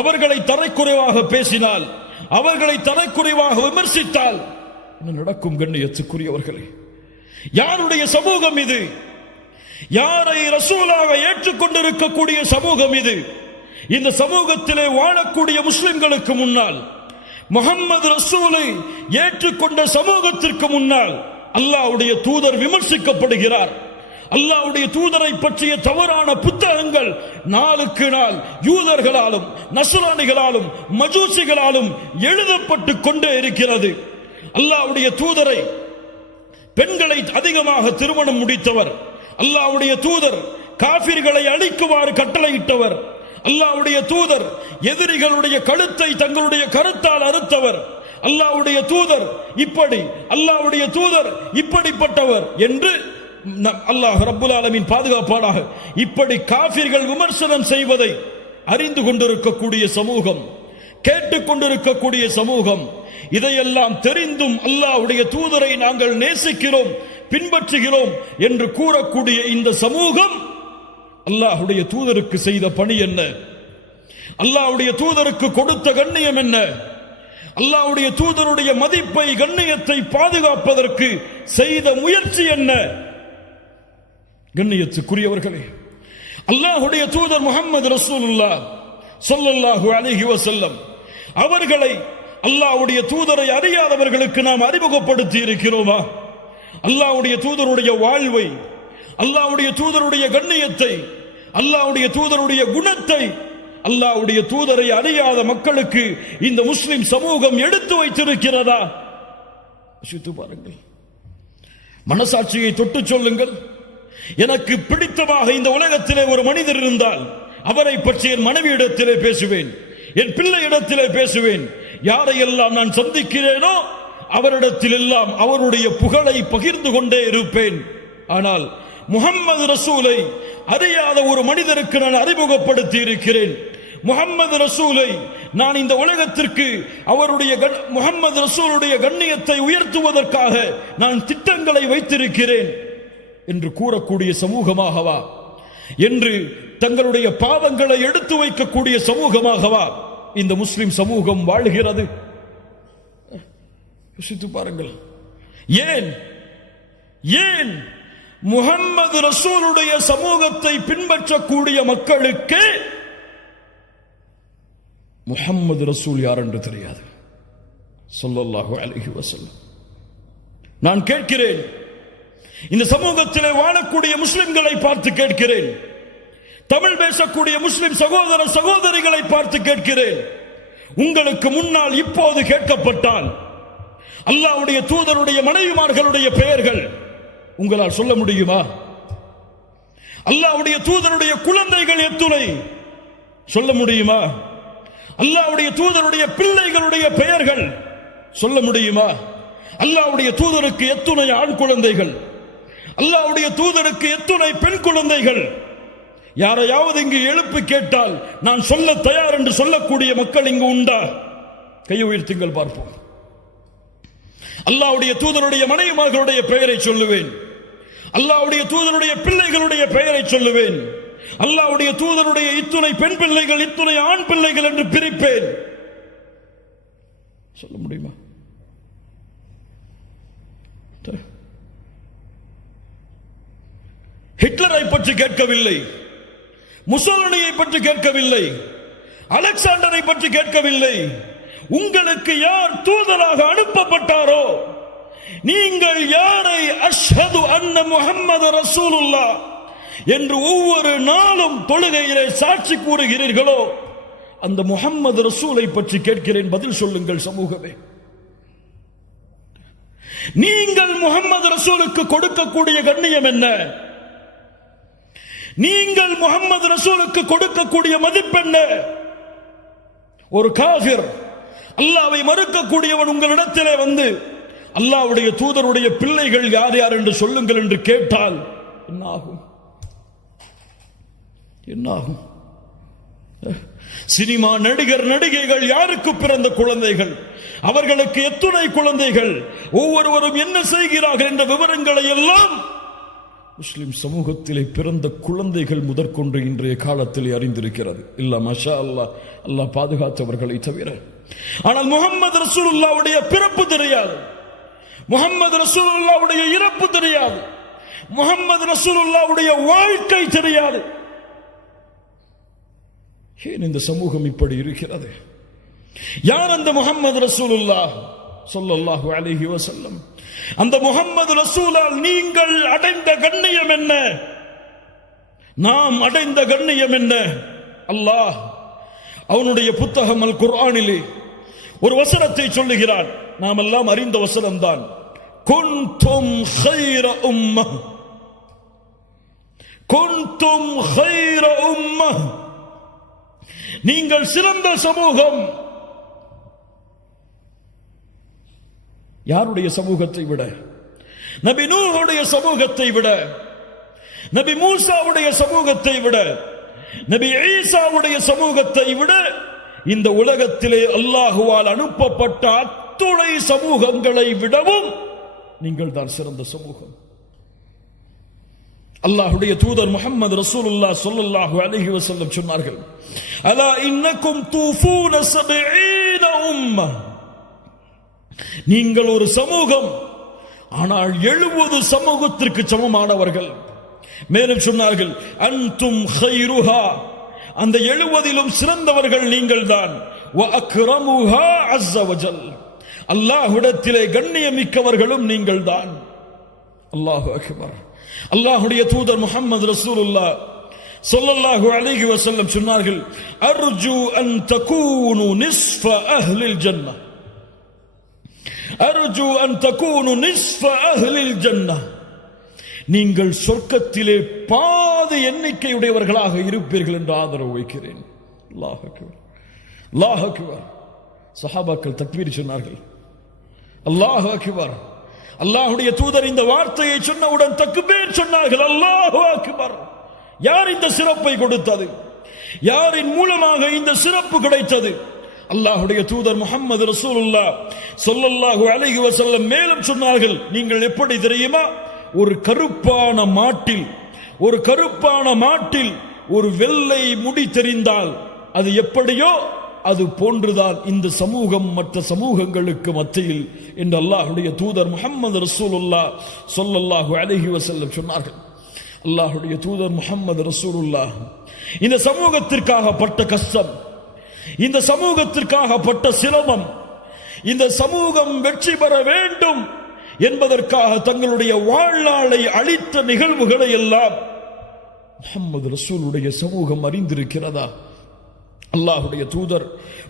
அவர்களை தரைக்குறைவாக பேசினால், அவர்களை தரைக்குறைவாக விமர்சித்தால் என்ன நடக்கும்? கண்ணியத்துக்குரியவர்களே, யாருடைய சமூகம் இது? யாரை ரசூலாக ஏற்றுக்கொண்டிருக்கக்கூடிய சமூகம் இது? இந்த சமூகத்திலே வாழக்கூடிய முஸ்லிம்களுக்கு முன்னால், முஹம்மது ரசூலை ஏற்றுக்கொண்ட சமூகத்திற்கு முன்னால் அல்லாஹ்வுடைய தூதர் விமர்சிக்கப்படுகிறார். அல்லாஹ்வுடைய தூதரை பற்றிய தவறான புத்தகங்கள் நாளுக்கு நாள் யூதர்களாலும் நஸ்ரானிகளாலும் மஜூசிகளாலும் எழுதப்பட்டு கொண்டே இருக்கிறது. அல்லாஹ்வுடைய தூதரை, பெண்களை அதிகமாக திருமணம் முடித்தவர், அல்லாஹ்வுடைய தூதர் காஃபிர்களை அழிக்குமாறு கட்டளையிட்டவர், அல்லாஹ்வுடைய தூதர் எதிரிகளுடைய கழுத்தை தங்களுடைய கரத்தால் அறுத்தவர், அல்லாஹ்வுடைய தூதர் இப்படி, அல்லாஹ்வுடைய தூதர் இப்படிப்பட்டவர் என்று அல்லாஹ் ரப்புல் ஆலமீன் பாதுகாப்பானாக. இப்படி காஃபிர்கள் விமர்சனம் செய்வதை அறிந்து கொண்டிருக்கக்கூடிய சமூகம், கேட்டுக்கொண்டிருக்கக்கூடிய சமூகம், இதையெல்லாம் தெரிந்தும் அல்லாஹ்வுடைய தூதரை நாங்கள் நேசிக்கிறோம், பின்பற்றுகிறோம் என்று கூறக்கூடிய இந்த சமூகம் அல்லாஹ்வுடைய தூதருக்கு செய்த பணி என்ன? அல்லாஹ்வுடைய தூதருக்கு கொடுத்த கண்ணியம் என்ன? அல்லாஹ்வுடைய தூதருடைய மதிப்பை, கண்ணியத்தை பாதுகாப்பதற்கு செய்த முயற்சி என்ன? கண்ணியத்துக்குரியவர்களே, அல்லாஹ்வுடைய தூதர் முஹம்மது ரசூலுல்லாஹ் ஸல்லல்லாஹு அலைஹி வஸல்லம் அவர்களை, அல்லாஹ்வுடைய தூதரை அறியாதவர்களுக்கு நாம் அறிமுகப்படுத்தி இருக்கிறோமா? அல்லாஹ்வுடைய தூதருடைய வாழ்வை, அல்லாஹ்வுடைய தூதருடைய கண்ணியத்தை, அல்லாஹ்வுடைய தூதருடைய குணத்தை, அல்லாஹ்வுடைய தூதரை அறியாத மக்களுக்கு இந்த முஸ்லிம் சமூகம் எடுத்து வைத்திருக்கிறதா? யோசித்து பாருங்கள். மனசாட்சியை தொட்டு சொல்லுங்கள். எனக்கு பிடித்தமாக இந்த உலகத்திலே ஒரு மனிதர் இருந்தால் அவரை பற்றி என் மனைவியிடத்திலே பேசுவேன், என் பிள்ளையிடத்திலே பேசுவேன். யாரையெல்லாம் நான் சந்திக்கிறேனோ அவரிடத்தில் எல்லாம் அவருடைய புகழை பகிர்ந்து கொண்டே இருப்பேன். ஆனால் முஹம்மது ரசூலை அறியாத ஒரு மனிதருக்கு நான் அறிமுகப்படுத்தி இருக்கிறேன். முஹம்மது ரசூலை நான் இந்த உலகத்திற்கு அவருடைய முஹம்மது ரசூலுடைய கண்ணியத்தை உயர்த்துவதற்காக நான் திட்டங்களை வைத்திருக்கிறேன் என்று கூறக்கூடிய சமூகமாகவா, என்று தங்களுடைய பாவங்களை எடுத்து வைக்கக்கூடிய சமூகமாகவா இந்த முஸ்லிம் சமூகம் வாழ்கிறது? யோசித்து பாருங்கள். ஏன் ஏன் முஹம்மது ரசூலுடைய சமூகத்தை பின்பற்றக்கூடிய மக்களுக்கு முஹம்மது ரசூல் யார் என்று தெரியாது? ஸல்லல்லாஹு அலைஹி வஸல்லம். நான் கேட்கிறேன், இந்த சமூகத்திலே வாழக்கூடிய முஸ்லிம்களை பார்த்து கேட்கிறேன், தமிழ் பேசக்கூடிய முஸ்லிம் சகோதர சகோதரிகளை பார்த்து கேட்கிறேன், உங்களுக்கு முன்னால் இப்போது கேட்கப்பட்டால் அல்லாஹ்வுடைய தூதருடைய மனைவிமார்களுடைய பெயர்கள் உங்களால் சொல்ல முடியுமா? அல்லாஹ்வுடைய தூதருடைய குழந்தைகள் எத்துணை சொல்ல முடியுமா? அல்லாஹ்வுடைய தூதருடைய பிள்ளைகளுடைய பெயர்கள் சொல்ல முடியுமா? அல்லாஹ்வுடைய தூதருக்கு எத்துணை ஆண் குழந்தைகள், அல்லாஹ்வுடைய தூதருக்கு எத்துணை பெண் குழந்தைகள்? யாரையாவது இங்கு எழுப்பி கேட்டால் நான் சொல்ல தயார் என்று சொல்லக்கூடிய மக்கள் இங்கு உண்டா? கையை உயர்த்துங்கள் பார்ப்போம். அல்லாஹ்வுடைய தூதருடைய மனைவிமார்களுடைய பெயரை சொல்லுவேன், அல்லாஹ்வுடைய தூதருடைய பிள்ளைகளுடைய பெயரை சொல்லுவேன், அல்லாஹ்வுடைய தூதருடைய இத்துணை பெண் பிள்ளைகள், இத்துணை ஆண் பிள்ளைகள் என்று பிரிப்பேன். சொல்ல முடியுமா? ஹிட்லரை பற்றி கேட்கவில்லை, முசோலினியை பற்றி கேட்கவில்லை, அலெக்சாண்டரை பற்றி கேட்கவில்லை. உங்களுக்கு யார் தூதராக அனுப்பப்பட்டாரோ, நீங்கள் யாரை அஷ்ஹது அன்ன முஹம்மது ரசூலுல்லாஹ் என்று ஒவ்வொரு நாளும் தொழுகையிலே சாட்சி கூறுகிறீர்களோ அந்த முஹம்மது ரசூலை பற்றி கேட்கிறேன், பதில் சொல்லுங்கள் சமூகமே. நீங்கள் முஹம்மது ரசூலுக்கு கொடுக்கக்கூடிய கண்ணியம் என்ன? நீங்கள் முஹம்மது ரசூலுக்கு கொடுக்கக்கூடிய மதிப்பென்ன? ஒரு காஃபிர், அல்லாஹ்வை மறுக்கக்கூடியவன் உங்களிடத்திலே வந்து அல்லாஹ்வுடைய தூதருடைய பிள்ளைகள் யார் யார் என்று சொல்லுங்கள் என்று கேட்டால் என்னாகும்? என்னாகும்? சினிமா நடிகர் நடிகைகள் யாருக்கு பிறந்த குழந்தைகள், அவர்களுக்கு எத்துணை குழந்தைகள், ஒவ்வொருவரும் என்ன செய்கிறார்கள் என்ற விவரங்களை எல்லாம் முஸ்லிம் சமூகத்திலே பிறந்த குழந்தைகள் முதற்கொண்டு இன்றைய காலத்தில் அறிந்திருக்கிறது. இல்ல மாஷா அல்லாஹ், அல்லாஹ் பாதுகாத்தவர்களை தவிர. ஆனால் முஹம்மது ரசூலுல்லாஹ்வுடைய பிறப்பு தெரியாது, முஹம்மது ரசூலுல்லாஹ்வுடைய இறப்பு தெரியாது, முஹம்மது ரசூலுல்லாஹ்வுடைய வாழ்க்கை தெரியாது. ஏன் இந்த சமூகம் இப்படி இருக்கிறது? யார் அந்த முஹம்மது ரசூலுல்லாஹ் ஸல்லல்லாஹு அலைஹி வஸல்லம்? அந்த முஹம்மது ரசூலால் நீங்கள் அடைந்த கண்ணியம் என்ன? நாம் அடைந்த கண்ணியம் என்ன? அல்லாஹ் அவனுடைய புத்தகம் அல் குர்ஆனிலே ஒரு வசனத்தை சொல்லுகிறான், நாம் எல்லாம் அறிந்த வசனம்தான். குன்தும் கைர உம்மஹ், குன்தும் கைர உம்மஹ். நீங்கள் சிறந்த சமூகம். யாருடைய சமூகத்தை விட? நபி நூஹுடைய சமூகத்தை விட, நபி மூசாவுடைய சமூகத்தை விட, நபி ஈசாவுடைய சமூகத்தை விட இந்த உலகத்திலே அல்லாஹுவால் அனுப்பப்பட்ட அத்துணை சமூகங்களை விடவும் நீங்கள் தான் சிறந்த சமூகம். அல்லாஹ்வுடைய தூதர் முஹம்மது ரசூலுல்லாஹ் ஸல்லல்லாஹு அலைஹி வஸல்லம் சொன்னார்கள், அலா இன்னக்கும் தூஃபூன 70 உம்ம. நீங்கள் ஒரு சமூகம், ஆனால் 70 சமூகத்திற்கு சமமானவர்கள். மேலும் சொன்னார்கள், அன்தும் கைருஹா, அந்த 70லும் சிறந்தவர்கள் நீங்கள் தான். வ அக்ரமுஹா அஸ்ஸ வஜல், அல்லாஹ்விடத்திலே கண்ணியமிக்கவர்களும் நீங்கள் தான். அல்லாஹு அக்பர். அல்லாஹ்வுடைய தூதர் முஹம்மது ரசூலுல்லாஹ் ஸல்லல்லாஹு அலைஹி வஸல்லம் சொன்னார்கள், அர்ஜு அன் தகூனு நிஸ்ஃப அஹ்லில் ஜன்னah, அர்ஜு அன் தகூனு நிஸ்ஃப அஹ்லில் ஜன்னah, நீங்கள் சொர்க்கத்திலே பாதி எண்ணிக்கையுடையவர்களாக இருப்பீர்கள் என்று ஆதரவு வைக்கிறேன். அல்லாஹ் அக்பர், அல்லாஹ் அக்பர். சஹாபாக்கள் தக்பீர் சொன்னார்கள். அல்லாஹ் அக்பர். அல்லாஹ்வுடைய தூதர் இந்த வார்த்தையை சொன்னவுடன் தக்பீர் சொன்னார்கள். அல்லாஹ் அக்பர். யார் இந்த சிறப்பை கொடுத்தது? யாரின் மூலமாக இந்த சிறப்பு கிடைத்தது? அல்லாஹ்வுடைய தூதர் முஹம்மது ரசூலுல்லாஹ் ஸல்லல்லாஹு அலைஹி வஸல்லம் மேலும் சொன்னார்கள், நீங்கள் எப்படி தெரியுமா? ஒரு கருப்பான மாட்டில் ஒரு வெள்ளை முடி தெரிந்தால் அது எப்படியோ அது போன்றுதான் இந்த சமூகம் மற்ற சமூகங்களுக்கு மத்தியில் என்று அல்லாஹ்வுடைய தூதர் முஹம்மது ரசூலுல்லாஹ் ஸல்லல்லாஹு அலைஹி வஸல்லம் சொன்னார்கள். அல்லாஹ்வுடைய தூதர் முஹம்மது ரசூலுல்லாஹ் இந்த சமூகத்திற்காக பட்ட கஷ்டம், இந்த சமூகத்திற்காக பட்ட சிரமம், இந்த சமூகம் வெற்றி பெற வேண்டும் என்பதற்காக தங்களுடைய வாழ்நாளை அளித்த நிகழ்வுகளை எல்லாம் முஹம்மது ரசூலுடைய சமூகம் அறிந்திருக்கிறதா? அல்லாஹ்வுடைய தூதர்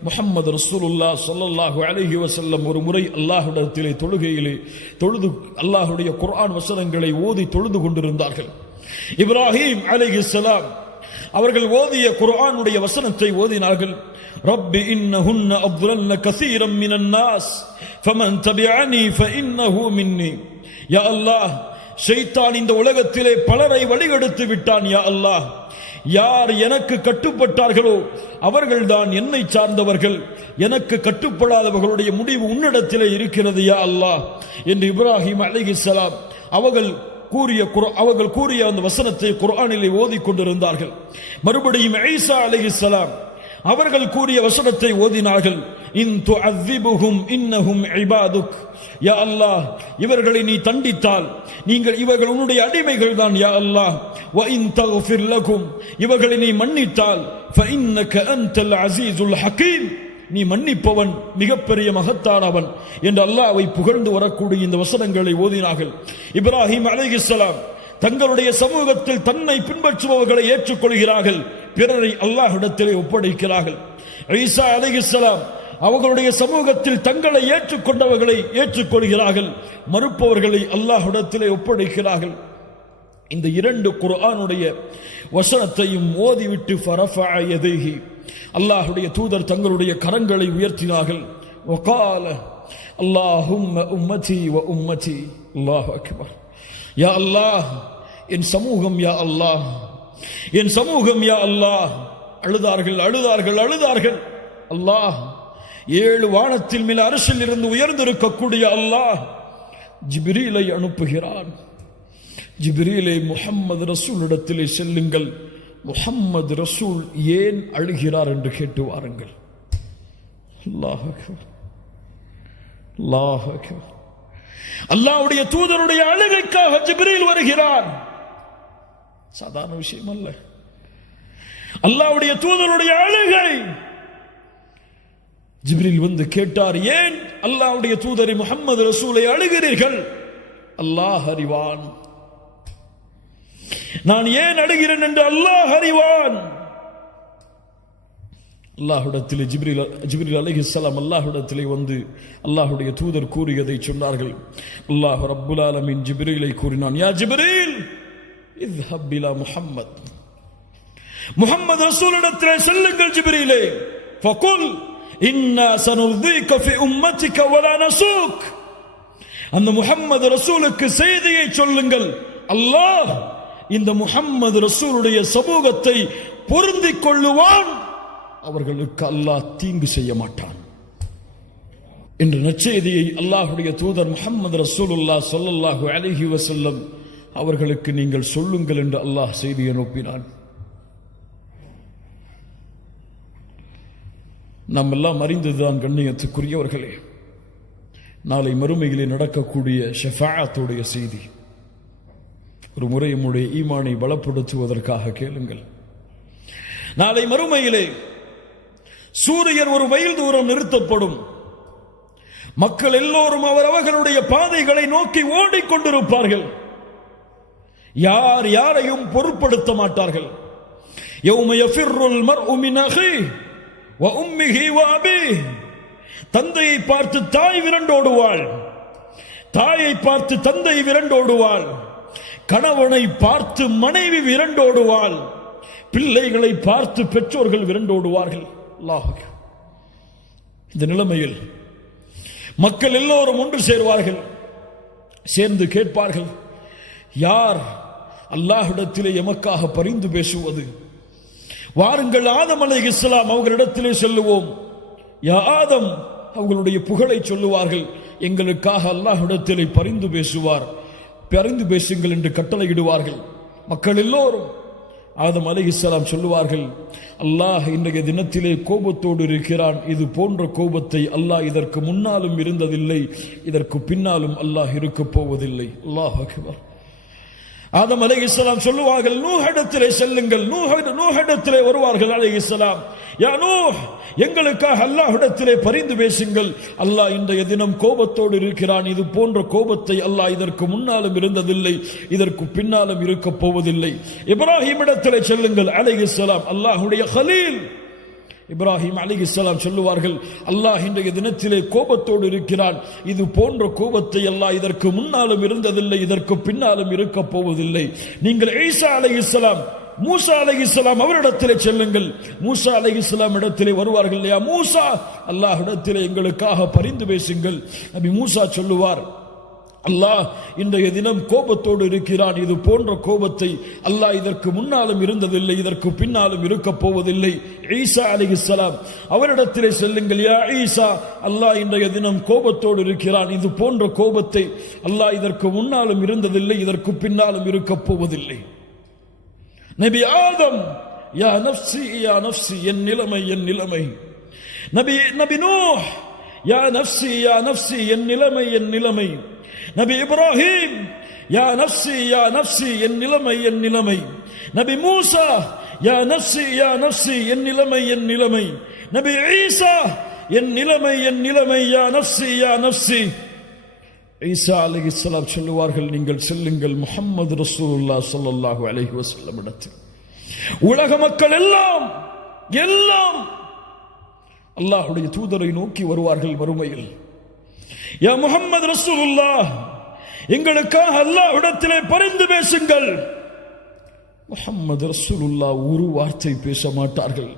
முஹம்மது ரசூலுல்லாஹ் ஸல்லல்லாஹு அலைஹி வஸல்லம் ஒரு முறை அல்லாஹ்விடத்திலே தொழுகையிலே தொழுது அல்லாஹ்வுடைய குர்ஆன் வசனங்களை ஓதி தொழுது கொண்டிருந்தார்கள். இப்ராஹிம் அலைஹிஸ்ஸலாம் அவர்கள் ஓதிய குர்ஆனுடைய வசனத்தை ஓதினார்கள். ரப்பி இன்னஹுன்ன அضللن كثيرا من الناس فمن تبعني فانه مني. யா அல்லாஹ், ஷைத்தான் இந்த உலகத்திலே பலரை வழிகெடுத்து விட்டான். யா அல்லாஹ், யார் எனக்கு கட்டுப்பட்டார்களோ அவர்கள்தான் என்னை சார்ந்தவர்கள், எனக்கு கட்டுப்படாதவர்களுடைய முடிவு உன்னிடத்திலே இருக்கிறது யா அல்லாஹ் என்று இப்ராஹிம் அலைஹிஸ்ஸலாம் அவர்கள் கூறிய அந்த வசனத்தை குர்ஆனிலே ஓதிக் கொண்டிருந்தார்கள். மறுபடியும் ஈசா அலைஹிஸ்ஸலாம் அவர்கள் கூறிய வசனத்தை ஓதினார்கள். இன் துஅذிபுஹும் இன்னஹும் இபாதுக். யா அல்லாஹ், இவர்களை நீ தண்டித்தால் இவர்கள் உன்னுடைய அடிமைகள் தான் யா அல்லாஹ். வ இன் தக்ஃபிர் லகும், இவர்களை நீ மன்னித்தால் ஃபஇன்னக அன்தல் அஸீஸுல் ஹகீம், நீ மன்னிப்பவன், மிகப்பெரிய மகத்தானவன் என்று அல்லாஹ்வை புகழ்ந்து வரக்கூடிய இந்த வசனங்களை ஓதினார்கள். இப்ராஹிம் அலைஹிஸ்ஸலாம் தங்களுடைய சமூகத்தில் தன்னை பின்பற்றுபவர்களை ஏற்றுக்கொள்கிறார்கள், பிறரை அல்லாஹ்விடத்திலே ஒப்படைக்கிறார்கள். ஈசா அலைஹிஸ்ஸலாம் அவர்களுடைய சமூகத்தில் தங்களை ஏற்றுக்கொண்டவர்களை ஏற்றுக்கொள்கிறார்கள், மறுப்பவர்களை அல்லாஹ்விடத்திலே ஒப்படைக்கிறார்கள். இந்த 2 குர்ஆனுடைய வசனத்தையும் ஓதிவிட்டு ஃபரஃபஅ யதைஹி, அல்லாஹ்வுடைய தூதர் தங்களுடைய கரங்களை உயர்த்தினார்கள். வகால அல்லாஹும்ம உம்மதி வ உம்மதி. அல்லாஹு அக்பர். யா அல்லாஹ், என் சமூகம் யா அல்லாஹ், என் சமூகம் யா அல்லாஹ். அழுதார்கள் அழுதார்கள் அழுதார்கள். அல்லாஹ் 7 வானத்தில் மேல் அர்ஷில் இருந்து உயர்ந்திருக்கக்கூடிய அல்லாஹ் ஜிப்ரீலை அனுப்புகிறான். ஜிப்ரீலை முஹம்மது ரசூலிடத்திலே செல்லுங்கள், முஹம்மது ரசூல் ஏன் அழுகிறார் என்று கேட்டு வாருங்கள். அல்லாஹ் அக்பர், அல்லாஹ் அக்பர். அல்லாஹ்வுடைய தூதருடைய அழுகைக்காக ஜிப்ரீல் வருகிறார். சாதாரண விஷயம் அல்ல. அல்லாஹ்வுடைய தூதருடைய அழுகை. ஜிப்ரீல் வந்து கேட்டார், ஏன் அல்லாஹ்வுடைய தூதரை முஹம்மது ரசூலை அழுகிறீர்கள்? அல்லாஹ் அறிவான். நான் ஏன் அழுகிறேன் என்று அல்லாஹ் அறிவான். அல்லாஹ்விடத்திலே ஜிப்ரீல் அலைஹிஸ்ஸலாம் அல்லாஹ்விடத்திலே வந்து அல்லாஹ்வுடைய தூதர் கூறியதை சொன்னார்கள். அல்லாஹ் ரப்புல் ஆலமீன் ஜிப்ரீலை கூறினான், யா ஜிப்ரீல் இத்ஹப் இலா முஹம்மத் முஹம்மது ரசூலிடத்திலே செல்லுங்கள் ஜிப்ரீலே, ஃபகுல் இன்னா சனுர்தீக ஃபி உம்மத்திக வலா நஸூக். அந்த முஹம்மது ரசூலுக்கு செய்தியை சொல்லுங்கள், அல்லாஹ் இந்த முஹம்மது ரசூலுடைய சமூகத்தை பொருந்திக் கொள்ளுவான், அவர்களுக்கு அல்லாஹ் தீங்கு செய்ய மாட்டான் என்ற நற்செய்தியை அல்லாஹ்வுடைய தூதர் முஹம்மது ரசூலுல்லாஹ் ஸல்லல்லாஹு அலைஹி வஸல்லம் அவர்களுக்கு நீங்கள் சொல்லுங்கள் என்று அல்லாஹ் செய்தி அனுப்பினான். நாம் எல்லாம் அறிந்ததுதான் கண்ணியத்துக்குரியவர்களே, நாளை மறுமையிலே நடக்கக்கூடிய ஷஃபாஅத்துடைய செய்தி. ஒரு முறை நம்முடைய ஈமானை பலப்படுத்துவதற்காக கேளுங்கள். நாளை மறுமையிலே சூரியன் ஒரு மைல் தூரம் நிறுத்தப்படும். மக்கள் எல்லோரும் அவரவர்களுடைய பாதைகளை நோக்கி ஓடிக்கொண்டிருப்பார்கள். யார் யாரையும் பொருட்படுத்த மாட்டார்கள். யௌம யஃபிர்ருல் மர்உ மின் அஹீஹி வ உம்மிஹி வ அபீஹி. தந்தையை பார்த்து தாய் விரண்டோடுவாள், தாயை பார்த்து தந்தை விரண்டோடுவாள், கணவனை பார்த்து மனைவி விரண்டோடுவாள், பிள்ளைகளை பார்த்து பெற்றோர்கள் விரண்டோடுவார்கள். அல்லாஹ், இந்த நிலைமையில் மக்கள் எல்லோரும் ஒன்று சேர்வார்கள். சேர்ந்து கேட்பார்கள், யார் அல்லாஹ்விடத்திலே எமக்காக பரிந்து பேசுவது? வாருங்கள், ஆதம் அலைஹிஸ்ஸலாம் அவர்களிடத்திலே செல்லுவோம். யா ஆதம், அவர்களுடைய புகழை சொல்லுவார்கள். எங்களுக்காக அல்லாஹ்விடத்திலே பரிந்து பேசுவார், பரிந்து பேசுங்கள் என்று கட்டளையிடுவார்கள். மக்கள் எல்லோரும் ஆதம் அலைஹிஸ்ஸலாம் சொல்லுவார்கள், அல்லாஹ் இன்றைய தினத்திலே கோபத்தோடு இருக்கிறான். இது போன்ற கோபத்தை அல்லாஹ் இதற்கு முன்னாலும் இருந்ததில்லை, இதற்கு பின்னாலும் அல்லாஹ் இருக்கப் போவதில்லை. அல்லாஹ் அக்பர். ஆதம் அலைஹிஸ்ஸலாம் சொல்லுவார்கள், நூஹிடத்திலே செல்லுங்கள். நூஹிடத்திலே வருவார்கள் அலைஹிஸ்ஸலாம். யா நூஹ், எங்களுக்காக அல்லாஹ்விடத்திலே பரிந்து பேசுங்கள். அல்லாஹ் இன்றைய தினம் கோபத்தோடு இருக்கிறான். இது போன்ற கோபத்தை அல்லாஹ் இதற்கு முன்னாலும் இருந்ததில்லை, இதற்கு பின்னாலும் இருக்கப் போவதில்லை. இப்ராஹிமிடத்திலே செல்லுங்கள் அலைஹிஸ்ஸலாம். அல்லாஹ்வுடைய கலீல் இப்ராஹிம் அலைஹிஸ்ஸலாம் சொல்லுவார்கள், அல்லாஹ் இன்றைய தினத்திலே கோபத்தோடு இருக்கிறான். இது போன்ற கோபத்தை அல்லாஹ் இதற்கு முன்னாலும் இருந்ததில்லை, இதற்கு பின்னாலும் இருக்கப் போவதில்லை. நீங்கள் ஈசா அலைஹிஸ்ஸலாம், மூசா அலைஹிஸ்ஸலாம் அவரிடத்திலே செல்லுங்கள். மூசா அலைஹிஸ்ஸலாம் இடத்திலே வருவார்கள். யா மூசா, அல்லாஹ்விடத்திலே எங்களுக்காக பரிந்து பேசுங்கள். நபி மூசா சொல்லுவார், அல்லாஹ் இன்றைய தினம் கோபத்தோடு இருக்கிறான். இது போன்ற கோபத்தை அல்லாஹ் இதற்கு முன்னாலும் இருந்ததில்லை, இதற்கு பின்னாலும் இருக்கப் போவதில்லை. ஈசா அலைஹிஸ்ஸலாம் அவரிடத்திலே செல்லுங்கள். யா ஈசா, அல்லாஹ் இன்றைய தினம் கோபத்தோடு இருக்கிறான். இது போன்ற கோபத்தை அல்லாஹ் இதற்கு முன்னாலும் இருந்ததில்லை, இதற்கு பின்னாலும் இருக்கப் போவதில்லை. நபி ஆதம், யா நஃப்ஸி யா நஃப்ஸி, என் நிலைமை என் நிலைமை. நபி நூஹ், யா நஃப்ஸி யா நஃப்ஸி, என் நிலைமை என் நிலைமை. நபி இப்ராஹிம், யா நஃப்ஸி யா நஃப்ஸி, என் நிலைமை என் நிலைமை. நபி மூசா, யா நஃப்ஸி யா நஃப்ஸி, என் நிலைமை என் நிலைமை. நபி ஈசா, என் நிலைமை என் நிலைமை. யா நஃப்ஸி யா நஃப்ஸி. ஈசா அலைஹிஸ்ஸலாம் சொல்லுவார்கள், நீங்கள் செல்லுங்கள் முஹம்மது ரசூலுல்லாஹ் ஸல்லல்லாஹு அலைஹி வஸல்லம் இடத்தில். உலக மக்கள் எல்லாம் அல்லாஹ்வுடைய தூதரை நோக்கி வருவார்கள் மறுமையில். யா முஹம்மது ரசூலுல்லாஹ், எங்களுக்காக அல்லாஹ்விடத்திலே பரிந்து பேசுங்கள். முஹம்மது ரசூலுல்லாஹ் ஒரு வார்த்தை பேச மாட்டார்கள்.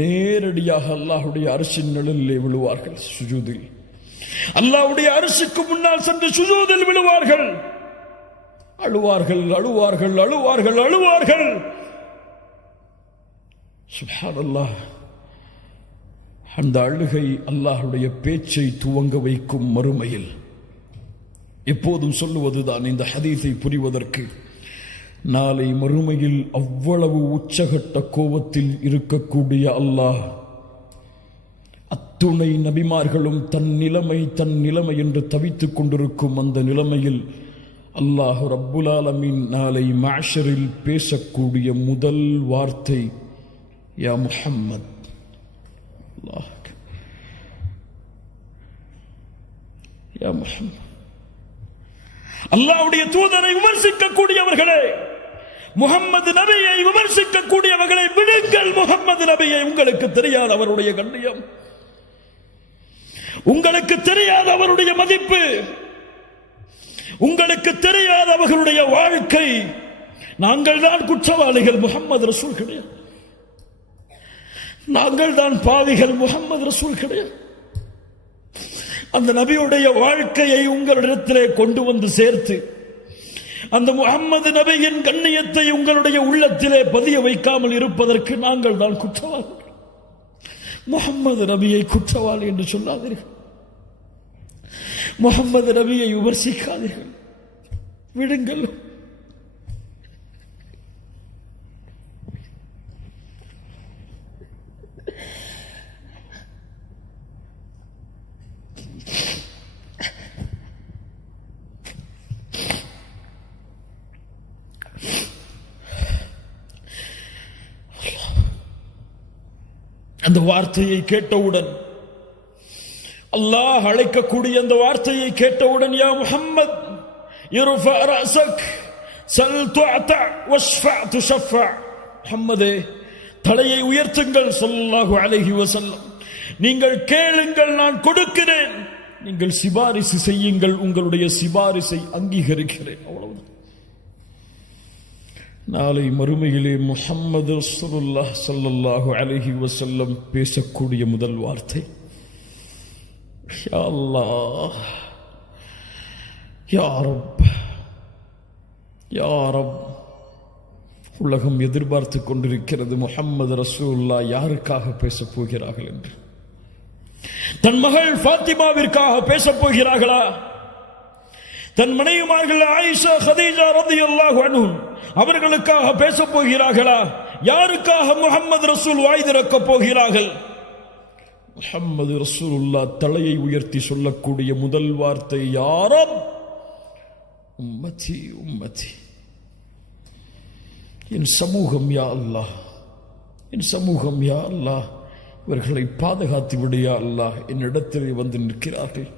நேரடியாக அல்லாஹ்வுடைய அர்ஷின் நிழலிலே விழுவார்கள். சுஜூதில் அல்லாஹ்வுடைய அரிசிக்கு முன்னால் சென்று சுஜூதில் விழுவார்கள். அழுவார்கள் அழுவார்கள் அழுவார்கள் அழுவார்கள். சுப்ஹானல்லாஹ். அந்த அழுகை அல்லாஹ்வுடைய பேச்சை துவங்க வைக்கும் மறுமையில். எப்போதும் சொல்லுவதுதான் இந்த ஹதீஸை புரிவதற்கு, நாளை மறுமையில் அவ்வளவு உச்சகட்ட கோபத்தில் இருக்கக்கூடிய அல்லாஹ், அத்துணை நபிமார்களும் தன் நிலைமை என்று தவித்துக் கொண்டிருக்கும் அந்த நிலைமையில் அல்லாஹ் ரப்புல் ஆலமீன் நாளை மஹ்ஷரில் பேசக்கூடிய முதல் வார்த்தை யா முஹம்மத். அல்லாஹ், யா முஹம்மத். அல்லாஹ்வுடைய தூதரை விமர்சிக்கக்கூடியவர்களே, முஹம்மது நபியை விமர்சிக்கக்கூடியவர்களை விடுங்கள். முஹம்மது நபியை உங்களுக்கு தெரியாத அவருடைய கண்ணியம், உங்களுக்கு தெரியாத அவருடைய மதிப்பு, உங்களுக்கு தெரியாத அவர்களுடைய வாழ்க்கை. நாங்கள் தான் குற்றவாளிகள், முஹம்மது ரசூல் கிடையாது. நாங்கள் தான் பாவிகள், முஹம்மது ரசூல் கிடையாது. அந்த நபியுடைய வாழ்க்கையை உங்களிடத்திலே கொண்டு வந்து சேர்த்து அந்த முஹம்மது நபியின் கண்ணியத்தை உங்களுடைய உள்ளத்திலே பதிய வைக்காமல் இருப்பதற்கு நாங்கள் தான் குற்றவாளிகள். முஹம்மது நபியை குற்றவாளி என்று சொல்லாதீர்கள், முஹம்மது நபியை விமர்சிக்காதீர்கள், விடுங்கள். அந்த வார்த்தையை கேட்டவுடன், அல்லாஹ் அழைக்கக்கூடிய அந்த வார்த்தையை கேட்டவுடன், யா முஹம்மத் இர்ஃபா ரஅஸக் சல் துஅதா வஷ்ஃபா துஷஃபா, முஹம்மதே தலையை உயர்த்துங்கள் ஸல்லல்லாஹு அலைஹி வஸல்லம், நீங்கள் கேளுங்கள் நான் கொடுக்கிறேன், நீங்கள் சிபாரிசு செய்யுங்கள் உங்களுடைய சிபாரிசை அங்கீகரிக்கிறேன். அவ்வளவுதான். நாளை மறுமையிலே முஹம்மது ரசூலுல்லாஹ் ஸல்லல்லாஹு அலைஹி வஸல்லம் பேசக்கூடிய முதல் வார்த்தை, யா அல்லாஹ், யா ரப், யா ரப். உலகம் எதிர்பார்த்து கொண்டிருக்கிறது முஹம்மது ரசூலுல்லாஹ் யாருக்காக பேசப் போகிறார்கள் என்று. தன் மகள் ஃபாத்திமாவிற்காக பேசப் போகிறார்களா? தன் மனைவிமார்கள் ஆயிஷா, கதீஜா ரலியல்லாஹு அன்ஹும் அவர்களுக்காக பேசப் போகிறார்களா? யாருக்காக முஹம்மது ரசூல் வாய் திறக்கப் போகிறார்கள்? முஹம்மது ரசூலுல்லாஹ் தலையை உயர்த்தி சொல்லக்கூடிய முதல் வார்த்தை, யா ரப், உம்மதி உம்மதி, என் சமூகம் யா அல்லாஹ், என் சமூகம் யா அல்லாஹ், இவர்களை பாதுகாத்து விடு யா அல்லாஹ். என்னிடத்திலே வந்து நிற்கிறார்கள்.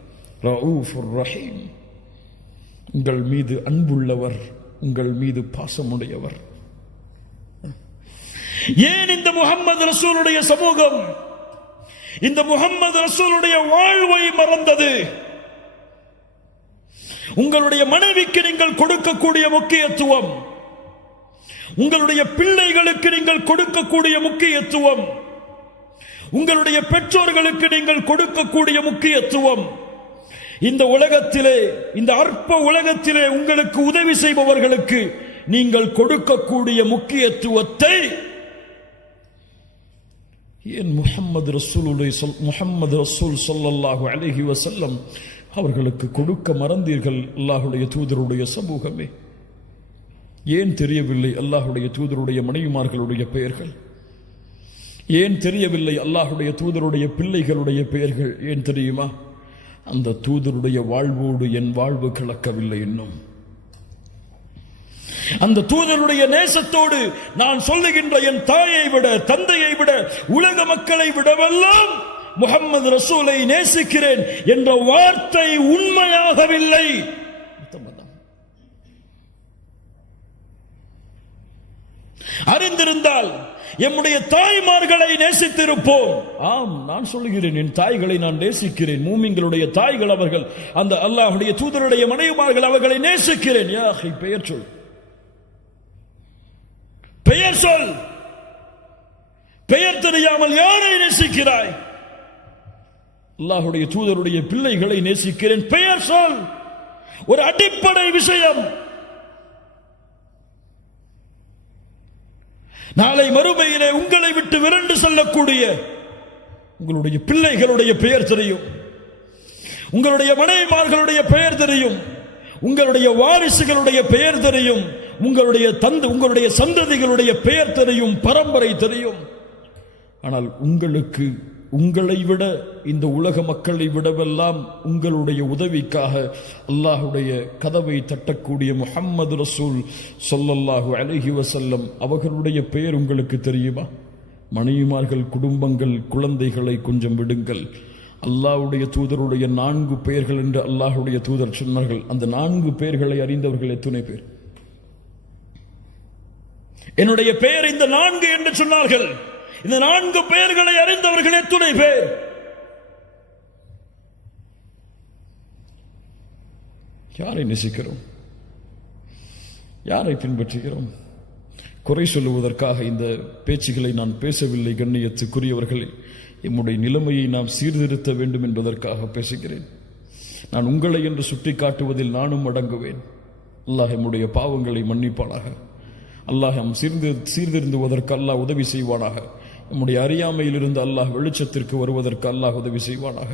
ரഊஃபுர் ரஹீம், உங்கள் மீது அன்புள்ளவர், உங்கள் மீது பாசமுடையவர். ஏன் இந்த முஹம்மது ரசூலுடைய சமூகம் இந்த முஹம்மது ரசூலுடைய வாழ்வை மறந்தது? உங்களுடைய மனைவிக்கு நீங்கள் கொடுக்கக்கூடிய முக்கியத்துவம், உங்களுடைய பிள்ளைகளுக்கு நீங்கள் கொடுக்கக்கூடிய முக்கியத்துவம், உங்களுடைய பெற்றோர்களுக்கு நீங்கள் கொடுக்கக்கூடிய முக்கியத்துவம், இந்த உலகத்திலே, இந்த அற்ப உலகத்திலே உங்களுக்கு உதவி செய்பவர்களுக்கு நீங்கள் கொடுக்கக்கூடிய முக்கியத்துவத்தை ஏன் முஹம்மது ரசூல் ஸல்லல்லாஹு அலைஹி வஸல்லம் அவர்களுக்கு கொடுக்க மறந்தீர்கள்? அல்லாஹ்வுடைய தூதருடைய சமூகமே, ஏன் தெரியவில்லை அல்லாஹ்வுடைய தூதருடைய மனைவிமார்களுடைய பெயர்கள்? ஏன் தெரியவில்லை அல்லாஹ்வுடைய தூதருடைய பிள்ளைகளுடைய பெயர்கள்? ஏன் தெரியுமா? அந்த தூதருடைய வாழ்வோடு என் வாழ்வு கலக்கவில்லை இன்னும். அந்த தூதருடைய நேசத்தோடு நான் சொல்லுகின்ற என் தாயை விட, தந்தையை விட, உலக மக்களை விடவெல்லாம் முஹம்மது ரசூலை நேசிக்கிறேன் என்ற வார்த்தை உண்மையாகவில்லை. அறிந்திருந்தால் எம்முடைய தாய்மார்களை நேசித்திருப்போம். ஆம், நான் சொல்லுகிறேன், என் தாய்களை நான் நேசிக்கிறேன். மூமின்களுடைய தாய்கள் அவர்கள், அந்த அல்லாஹ்வுடைய தூதருடைய மனைவிமார்கள் அவர்களை நேசிக்கிறேன். யா அஹி, பெயர் சொல், பெயர் சொல். பெயர் தெரியாமல் யாரை நேசிக்கிறாய்? அல்லாஹ்வுடைய தூதருடைய பிள்ளைகளை நேசிக்கிறேன், பெயர் சொல். ஒரு அடிப்படை விஷயம். நாளை மறுமையிலே உங்களை விட்டு விரண்டு செல்லக்கூடிய உங்களுடைய பிள்ளைகளுடைய பெயர் தெரியும், உங்களுடைய மனைவிமார்களுடைய பெயர் தெரியும், உங்களுடைய வாரிசுகளுடைய பெயர் தெரியும், உங்களுடைய சந்ததிகளுடைய பெயர் தெரியும், பரம்பரை தெரியும். ஆனால் உங்களுக்கு, உங்களை விட, இந்த உலக மக்களை விடவெல்லாம் உங்களுடைய உதவிக்காக அல்லாஹ்வுடைய கதவை தட்டக்கூடிய முஹம்மது ரசூல் ஸல்லல்லாஹு அலைஹி வஸல்லம் அவர்களுடைய பெயர் உங்களுக்கு தெரியுமா? மனைவிமார்கள், குடும்பங்கள், குழந்தைகளை கொஞ்சம் விடுங்கள். அல்லாஹ்வுடைய தூதருடைய 4 பெயர்கள் என்று அல்லாஹ்வுடைய தூதர் சொன்னார்கள். அந்த 4 பெயர்களை அறிந்தவர்கள் எத்தனை பேர்? என்னுடைய பெயர் இந்த 4 என்று சொன்னார்கள். இந்த 4 பெயர்களை அறிந்தவர்கள் எத்தனை பேர்? யாரை நேசிக்கிறோம்? யாரை பின்பற்றுகிறோம்? குறை சொல்லுவதற்காக இந்த பேச்சுகளை நான் பேசவில்லை. கண்ணியத்துக்குரியவர்களே, எம்முடைய நிலைமையை நாம் சீர்திருத்த வேண்டும் என்பதற்காக பேசுகிறேன். நான் உங்களை என்று சுட்டிக்காட்டுவதில் நானும் அடங்குவேன். அல்லாஹ் எம்முடைய பாவங்களை மன்னிப்பானாக. அல்லாஹ் சீர்திருந்துவதற்கு அல்லாஹ் உதவி செய்வானாக. நம்முடைய அறியாமையிலிருந்து அல்லாஹ் வெளிச்சத்திற்கு வருவதற்கு அல்லாஹ் உதவி செய்வானாக.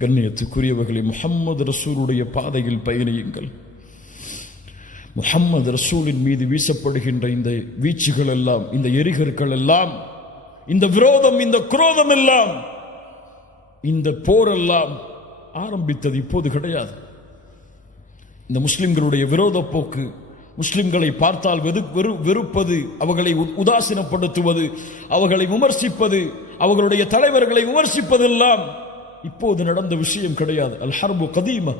கண்ணியத்துக்குரியவர்களை, முஹம்மது ரசூலுடைய பாதையில் பயணியுங்கள். முஹம்மது ரசூலின் மீது வீசப்படுகின்ற இந்த வீச்சுகள் எல்லாம், இந்த எரிகற்கள் எல்லாம், இந்த விரோதம், இந்த குரோதம் எல்லாம், இந்த போரெல்லாம் ஆரம்பித்தது இப்போது கிடையாது. இந்த முஸ்லிம்களுடைய விரோத போக்கு, முஸ்லிம்களை பார்த்தால் வெறுப்பது, அவர்களை உதாசீனப்படுத்துவது, அவர்களை விமர்சிப்பது, அவர்களுடைய தலைவர்களை விமர்சிப்பதெல்லாம் இப்போது நடந்த விஷயம் கிடையாது. அல் ஹர்பு கதீமா,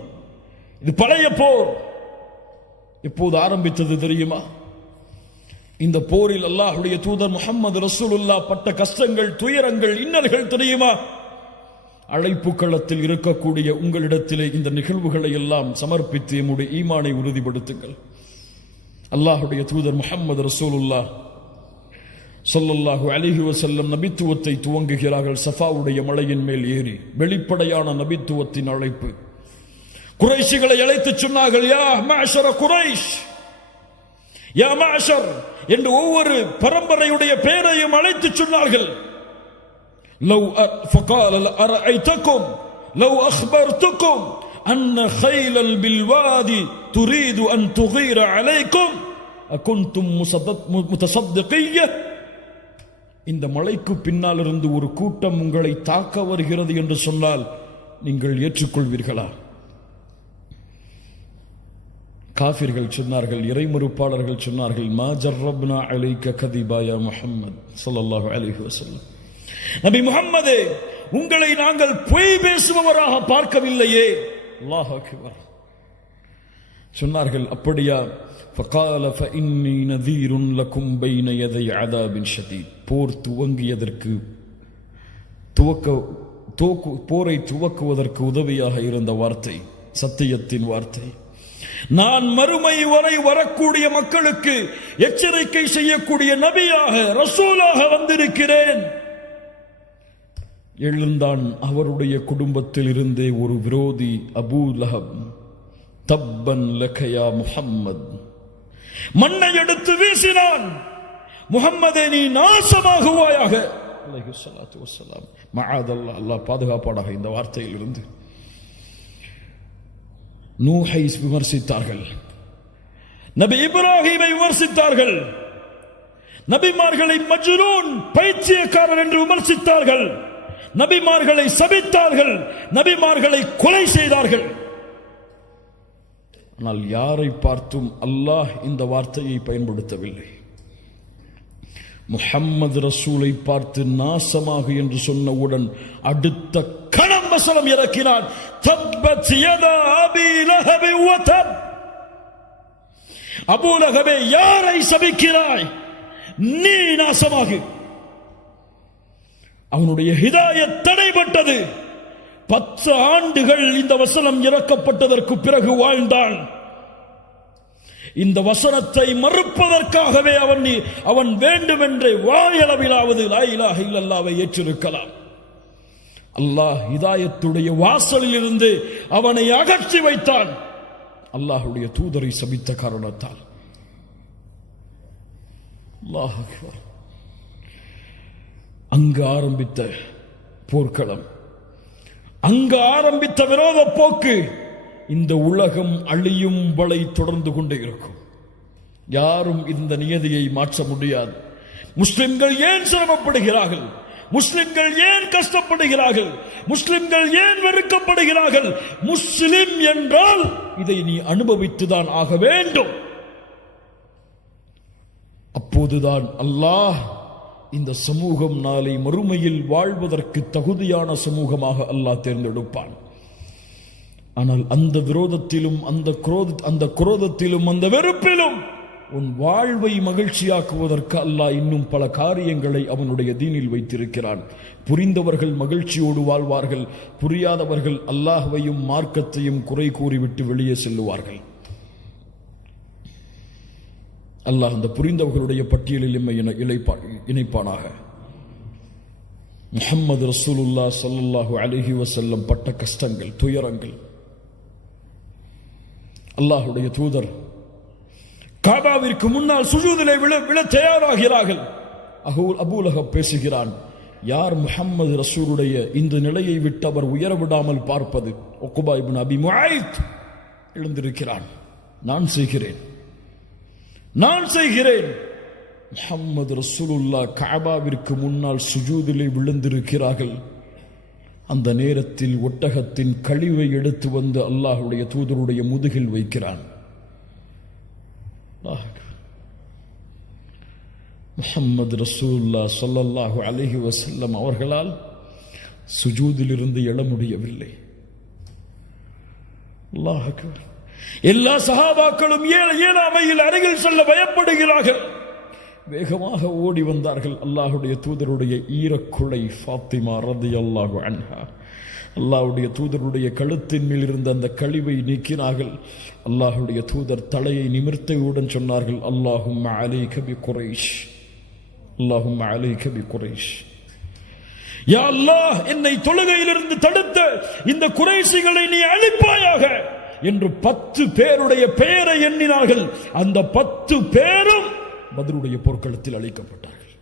இது பழைய போர். எப்போது ஆரம்பித்தது தெரியுமா? இந்த போரில் அல்லாஹ்வுடைய தூதர் முஹம்மது ரசூலுல்லாஹ் பட்ட கஷ்டங்கள், துயரங்கள், இன்னல்கள் தெரியுமா? அழைப்பு களத்தில் இருக்கக்கூடிய உங்களிடத்திலே இந்த நிகழ்வுகளை எல்லாம் சமர்ப்பித்து எம்முடைய ஈமானை உறுதிப்படுத்துங்கள். அல்லாஹ்வுடைய தூதர் முஹம்மது ரசூலுல்லாஹ் ஸல்லல்லாஹு அலைஹி வஸல்லம் நபித்துவத்தை துவங்குகிறார்கள். சஃபாவுடைய மலையின் மேல் ஏறி வெளிப்படையான நபித்துவத்தின் அழைப்பு. குறைஷிகளை அழைத்து சொன்னார்கள், யா மஅஷர குரைஷ், யா மஅஷர் என்று ஒவ்வொரு பரம்பரையுடைய பெயரையும் அழைத்து சொன்னார்கள். லவ் ஃபகால அரஐதகும் லவ் அக்பர்துகும் அன்ன கைலல் பில்வாதி துரீது அன் துகீர அலைக்கும் அகுன்தும் முத்தஸத்திகிய்ய. இந்த மலைக்கு பின்னால் இருந்து ஒரு கூட்டம் உங்களை தாக்க வருகிறது என்று சொன்னால் நீங்கள் ஏற்றுக்கொள்வீர்களா? காஃபிர்கள் சொன்னார்கள், இறைமறுப்பாளர்கள் சொன்னார்கள், மா ஜர்ரப்னா அலைக கதிபா யா முஹம்மத் ஸல்லல்லாஹு அலைஹி வஸல்லம். நபி முஹம்மதே, உங்களை நாங்கள் பொய் பேசுபவராக பார்க்கவில்லையே. அல்லாஹ் அக்பர். சொன்னார்கள், அப்படியா? ஃபகால ஃபஇன்னி நதீருன் லகும் பைன யதை அதாபின் ஷதீத். போர் துவங்கியதற்கு போரை துவக்குவதற்கு உதவியாக இருந்த வார்த்தை, சத்தியத்தின் வார்த்தை. நான் மறுமை வரை வரக்கூடிய மக்களுக்கு எச்சரிக்கை செய்யக்கூடிய நபியாக, ரசூலாக வந்திருக்கிறேன். எழுந்தான் அவருடைய குடும்பத்தில் இருந்தே ஒரு விரோதி, அபூ லஹப். தப்பன் லகயா முஹம்மத், மண்ணை எடுத்து வீசினான். முஹம்மதே, நீ நாசமாகுவாயாக. அலைஹிஸ்ஸலாத்து வஸ்ஸலாம். மஆதல்லாஹ், அல்லாஹ் பாதுகாப்பானாக இந்த வார்த்தையில் இருந்து. நூஹை விமர்சித்தார்கள், நபி இப்ராஹீமை விமர்சித்தார்கள், நபிமார்களை மஜ்னூன், பைத்தியக்காரர் என்று விமர்சித்தார்கள், நபிமார்களை சபித்தார்கள், நபிமார்களை கொலை செய்தார்கள். ஆனால் யாரை பார்த்தும் அல்லாஹ் இந்த வார்த்தையை பயன்படுத்தவில்லை. முஹம்மது ரசூலை பார்த்து நாசமாக என்று சொன்னவுடன் அடுத்த கணம் வசனம் இறக்கினான், தப்பத் யதா அபீ லஹப் வ தப். அபூ லஹபே, யாரை சபிக்கிறாய்? நீ நாசமாகு. அவனுடைய ஹிதாயத் தடைபட்டது. 10 ஆண்டுகள் இந்த வசனம் இறக்கப்பட்டதற்கு பிறகு வாழ்ந்தான். இந்த வசனத்தை மறுப்பதற்காகவே அவன் வேண்டுமென்றே வாயளவிலாவது லா இலாஹ இல்லல்லாஹ்வை ஏற்றிருக்கலாம். அல்லாஹ் ஹிதாயத்துடைய வாசலில் இருந்து அவனை அகற்றி வைத்தான், அல்லாஹ்வுடைய தூதரை சபித்த காரணத்தால். அல்லாஹ் அக்பர். அங்கு ஆரம்பித்த போர்க்களம், அங்கு ஆரம்பித்த விரோத போக்கு இந்த உலகம் அழியும் வரை தொடர்ந்து கொண்டே இருக்கும். யாரும் இந்த நியதியை மாற்ற முடியாது. முஸ்லிம்கள் ஏன் சிரமப்படுகிறார்கள்? முஸ்லிம்கள் ஏன் கஷ்டப்படுகிறார்கள்? முஸ்லிம்கள் ஏன் வெறுக்கப்படுகிறார்கள்? முஸ்லிம் என்றால் இதை நீ அனுபவித்துதான் ஆக வேண்டும். அப்போதுதான் அல்லாஹ் இந்த சமூகம் நாளை மறுமையில் வாழ்வதற்கு தகுதியான சமூகமாக அல்லாஹ் தேர்ந்தெடுப்பான். ஆனால் அந்த விரோதத்திலும் அந்த குரோதத்திலும் அந்த வெறுப்பிலும் உன் வாழ்வை மகிழ்ச்சியாக்குவதற்கு அல்லாஹ் இன்னும் பல காரியங்களை அவனுடைய தீனில் வைத்திருக்கிறான். புரிந்தவர்கள் மகிழ்ச்சியோடு வாழ்வார்கள், புரியாதவர்கள் அல்லாஹ்வையும் மார்க்கத்தையும் குறை கூறிவிட்டு வெளியே செல்லுவார்கள். அல்லாஹ் அந்த புரிந்தவர்களுடைய பட்டியலில் எம்மை இணைப்பானாக. முஹம்மது ரசூலுல்லாஹ் ஸல்லல்லாஹு அலைஹி வஸல்லம் பட்ட கஷ்டங்கள், துயரங்கள். அல்லாஹ்வுடைய தூதர் காபாவிற்கு முன்னால் சுஜூதிலே விழ தயாராகிறார்கள். அபூ லஹப் பேசுகிறான், யார் முஹம்மது ரசூலுடைய இந்த நிலையை விட்டு அவர் உயர விடாமல் பார்ப்பது? உக்பா இப்னு அபி முஆய்த் எழுந்திருக்கிறான், நான் செய்கிறேன். முஹம்மது ரசூலுல்லாஹ் கஅபாவிற்கு முன்னால் சுஜூதிலே விழுந்திருக்கிறார்கள். அந்த நேரத்தில் ஒட்டகத்தின் கழிவை எடுத்து வந்து அல்லாஹ்வுடைய தூதருடைய முதுகில் வைக்கிறான். முஹம்மது ரசூலுல்லாஹ் ஸல்லல்லாஹு அலைஹி வஸல்லம் அவர்களால் சுஜூதிலிருந்து எழ முடியவில்லை. அல்லாஹ் அக்பர். எல்லா சஹாபாக்களும் ஏழாமையில் அருகில் செல்ல பயப்படுகிறார்கள். வேகமாக ஓடி வந்தார்கள். அல்லாஹ்வுடைய தூதருடைய ஈரக்குலை ஃபாத்திமா ரலியல்லாஹு அன்ஹா அல்லாஹ்வுடைய தூதருடைய கழுத்தின் மேல் இருந்த அந்த கழிவை நீக்கினார்கள். அல்லாஹ்வுடைய தூதர் தலையை நிமிர்த்தியவுடன் சொன்னார்கள், அல்லாஹும்ம அலைக பி குரைஷ், அல்லாஹும்ம அலைக பி குரைஷ். யா அல்லாஹ், என்னை தொழுகையிலிருந்து தடுத்த இந்த குறைஷிகளை நீ அழிப்பாயாக என்று 10 பேருடைய பெயரை எண்ணினார்கள். அந்த 10 பேரும் பத்ருடைய போர்க்களத்தில் அழிக்கப்பட்டார்கள்.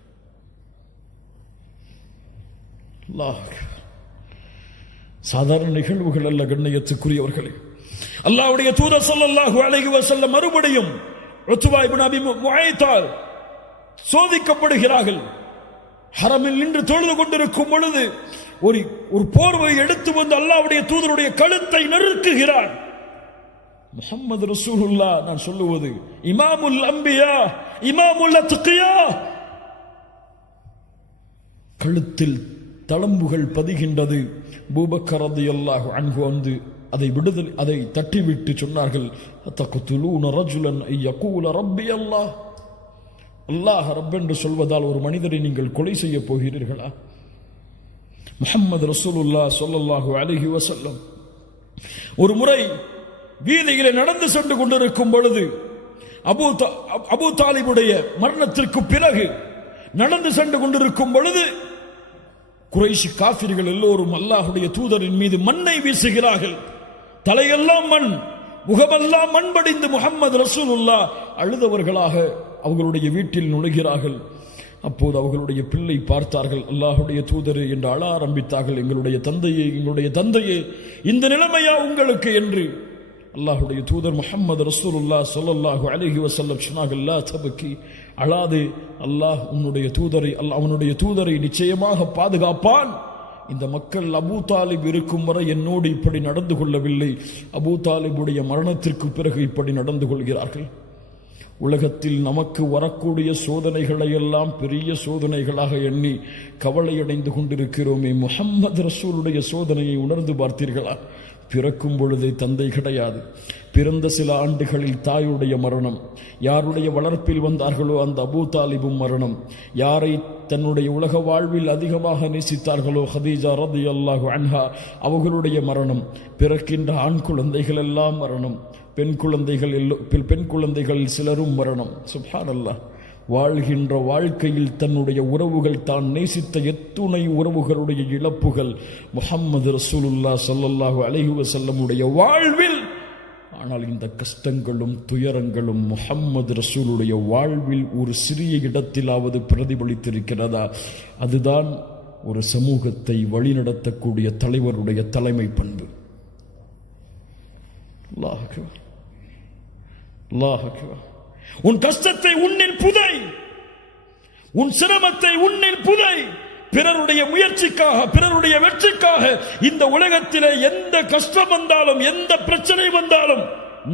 சாதாரண நிகழ்வுகள் அல்ல கண்ணியத்துக்குரியவர்களே. அல்லாஹ்வுடைய தூதர் ஸல்லல்லாஹு அலைஹி வஸல்லம் மறுபடியும் உத்பா இப்னு அபி முஆய்த்தால் சோதிக்கப்படுகிறார்கள். ஹரமில் நின்று தொழுது கொண்டிருக்கும் பொழுது ஒரு போர்வை எடுத்து வந்து அல்லாஹ்வுடைய தூதருடைய கழுத்தை நெருக்குகிறான். முஹம்மது ரசூலுல்லாஹ், நான் சொல்லுவது இமாமுல் அம்பியா, இமாமுல் அத்கியா, கழுத்தில் தளம்புகள் பதிகின்றது. அபூபக்கர் ரலியல்லாஹு அன்ஹு வந்து அதை தட்டிவிட்டு சொன்னார்கள், தக்துலூன ரஜுலன் யகூல ரப்பி அல்லாஹ், அல்லாஹ் ரப் என்று சொல்வதால் ஒரு மனிதரை நீங்கள் கொலை செய்ய போகிறீர்களா? முஹம்மது ரசூலுல்லாஹ் ஸல்லல்லாஹு அலைஹி வஸல்லம் ஒரு முறை வீதியிலே நடந்து சென்று கொண்டிருக்கும் பொழுது அபூ தாலிபுடைய மரணத்திற்கு பிறகு நடந்து சென்று கொண்டிருக்கும் பொழுது குறைஷி காஃபிர்கள் எல்லோரும் அல்லாஹ்வுடைய தூதரின் மீது மண்ணை வீசுகிறார்கள். தலையெல்லாம் மண், முகமெல்லாம் மண் படிந்து முஹம்மது ரசூலுல்லாஹ் அழுதவர்களாக அவர்களுடைய வீட்டில் நுழைகிறார்கள். அப்போது அவர்களுடைய பிள்ளை பார்த்தார்கள். அல்லாஹ்வுடைய தூதரே என்று அழ ஆரம்பித்தார்கள். எங்களுடைய தந்தையே, இந்த நிலைமையா உங்களுக்கு என்று. அல்லாஹ்வுடைய தூதர் முஹம்மது ரசூலுல்லாஹ் ஸல்லல்லாஹு அலைஹி வஸல்லம் சொன்னார்கள், லா தபக்கி, அழாதே, அல்லாஹ் அவனுடைய தூதரை நிச்சயமாக பாதுகாப்பான். இந்த மக்கள் அபூ தாலிப் இருக்கும் வரை என்னோடு இப்படி நடந்து கொள்ளவில்லை, அபூ தாலிபுடைய மரணத்திற்கு பிறகு இப்படி நடந்து கொள்கிறார்கள். உலகத்தில் நமக்கு வரக்கூடிய சோதனைகளை எல்லாம் பெரிய சோதனைகளாக எண்ணி கவலையடைந்து கொண்டிருக்கிறோமே, முஹம்மது ரசூலுடைய சோதனையை உணர்ந்து பார்த்தீர்களா? பிறக்கும் பொழுதே தந்தை கிடையாது, பிறந்த சில ஆண்டுகளில் தாயுடைய மரணம், யாருடைய வளர்ப்பில் வந்தார்களோ அந்த அபூ தாலிபும் மரணம், யாரை தன்னுடைய உலக வாழ்வில் அதிகமாக நேசித்தார்களோ ஹதீஜா ரலியல்லாஹு அன்ஹா அவர்களுடைய மரணம், பிறக்கின்ற ஆண் குழந்தைகள் எல்லாம் மரணம், பெண் குழந்தைகள் சிலரும் மரணம். சுப்ஹானல்லாஹ். வாழ்கின்ற வாழ்க்கையில் தன்னுடைய உறவுகள், தான் நேசித்த எத்துணை உறவுகளுடைய இழப்புகள் முஹம்மது ரசூலுல்லாஹ் ஸல்லல்லாஹு அலைஹி வஸல்லமுடைய வாழ்வில். ஆனால் இந்த கஷ்டங்களும் துயரங்களும் முஹம்மது ரசூலுடைய வாழ்வில் ஒரு சிறிய இடத்திலாவது பிரதிபலித்திருக்கிறதா? அதுதான் ஒரு சமூகத்தை வழிநடத்தக்கூடிய தலைவருடைய தலைமை பண்பு. அல்லாஹ் அக்பர், அல்லாஹ் அக்பர். உன் கஷ்டத்தை உன்னில் புதை, உன் சிரமத்தை உன்னில் புதை. பிறருடைய முயற்சிக்காக, பிறருடைய வெற்றிக்காக இந்த உலகத்திலே எந்த கஷ்டம் வந்தாலும், எந்த பிரச்சனை வந்தாலும்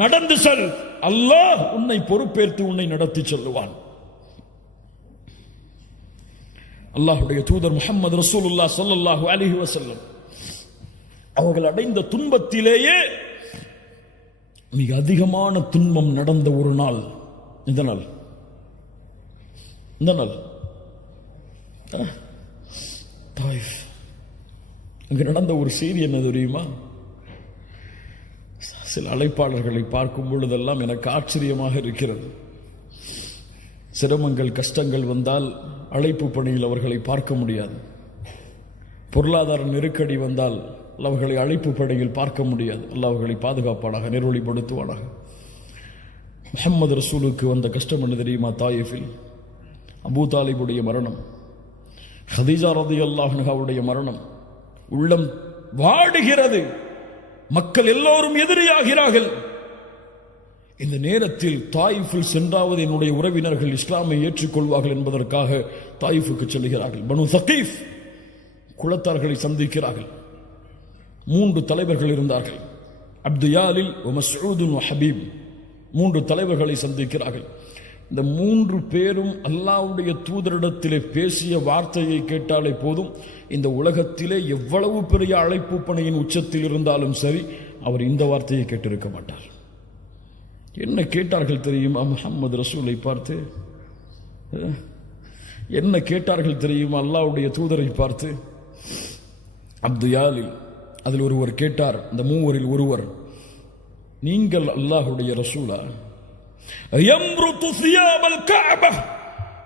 நடந்து செல். அல்லாஹ் உன்னை பொறுப்பேற்று உன்னை நடத்தி செல்லுவான். அல்லாஹ்வுடைய தூதர் முஹம்மது ரசூலுல்லாஹ் ஸல்லல்லாஹு அலைஹி வஸல்லம் அவர்கள் அடைந்த துன்பத்திலேயே மிக அதிகமான துன்பம் நடந்த ஒரு நாள் இந்த நாள். தாயிஃப். அங்கு நடந்த ஒரு செய்தி என்ன தெரியுமா? சில அழைப்பாளர்களை பார்க்கும் பொழுதெல்லாம் எனக்கு ஆச்சரியமாக இருக்கிறது. சிரமங்கள் கஷ்டங்கள் வந்தால் அழைப்பு பணியில் அவர்களை பார்க்க முடியாது. பொருளாதார நெருக்கடி வந்தால் அவர்களை அழைப்பு பணியில் பார்க்க முடியாது. அல்லாஹ் அவர்களை பாதுகாப்பானாக, நெருவழிப்படுத்துவானாக. முஹம்மது ரசூலுக்கு வந்த கஷ்டம் என்ன தெரியுமா? தாயிஃபில் அபூ தாலிபுடைய மரணம், ஹதீஜா ரலியல்லாஹு அன்ஹாவுடைய மரணம். உள்ளம் வாடுகிறது. மக்கள் எல்லோரும் எதிரியாகிறார்கள். இந்த நேரத்தில் தாயிஃபில் சென்றாவது என்னுடைய உறவினர்கள் இஸ்லாமை ஏற்றுக்கொள்வார்கள் என்பதற்காக தாயிஃபுக்கு செல்கிறார்கள். பனு சகீஃப் குலத்தார்களை சந்திக்கிறார்கள். 3 தலைவர்கள் இருந்தார்கள், அப்துயாலில், மஸ்ஊத், ஹபீப். 3 தலைவர்களை சந்திக்கிறார்கள். இந்த 3 பேரும் அல்லாஹ்வுடைய தூதரிடத்திலே பேசிய வார்த்தையை கேட்டாலே போதும், இந்த உலகத்திலே எவ்வளவு பெரிய அழைப்பு பணியின் உச்சத்தில் இருந்தாலும் சரி, அவர் இந்த வார்த்தையை கேட்டிருக்க மாட்டார். என்ன கேட்டார்கள் தெரியுமா? முஹம்மது ரசூலை பார்த்து என்ன கேட்டார்கள் தெரியுமா? அல்லாஹ்வுடைய தூதரை பார்த்து. அப்துயாலில் அதில் ஒருவர் கேட்டார், இந்த 3 ஒருவர், நீங்கள் அல்லாஹ்வுடைய ரசூலா? யம்ருது சியாபல் கஅபா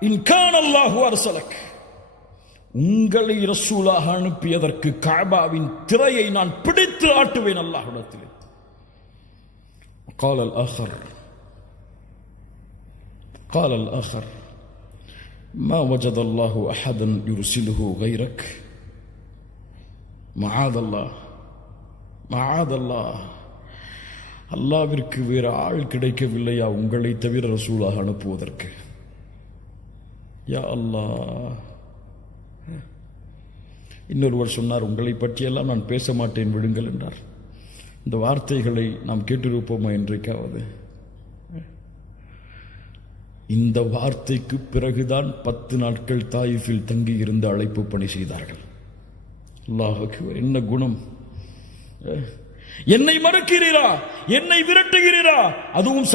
இன் கான அல்லாஹு அர்ஸலக். உங்களை ரசூலாக அனுப்பியதற்கு கஅபாவின் திரையை நான் பிடித்து ஆட்டுவேன் அல்லாஹ்விடத்தில். قال الآخر ما وجد الله أحدا يرسله غيرك. معاذ الله. அல்லாஹ்விற்கு வேறு ஆள் கிடைக்கவில்லையா உங்களை தவிர ரசூலாக அனுப்புவதற்கு? யா அல்லாஹ். இன்னொருவர் சொன்னார், உங்களை பற்றியெல்லாம் நான் பேச மாட்டேன், விடுங்கள் என்றார். இந்த வார்த்தைகளை நாம் கேட்டிருப்போமா என்றைக்காவது? இந்த வார்த்தைக்கு பிறகுதான் 10 நாட்கள் தாயிஃபில் தங்கி இருந்து அழைப்பு பணி செய்தார்கள். அல்லாஹ் அக்பர். என்ன குணம்! என்னை மறுக்கிறீரா, என்னை விரட்டுகிறீரா? அதுவும்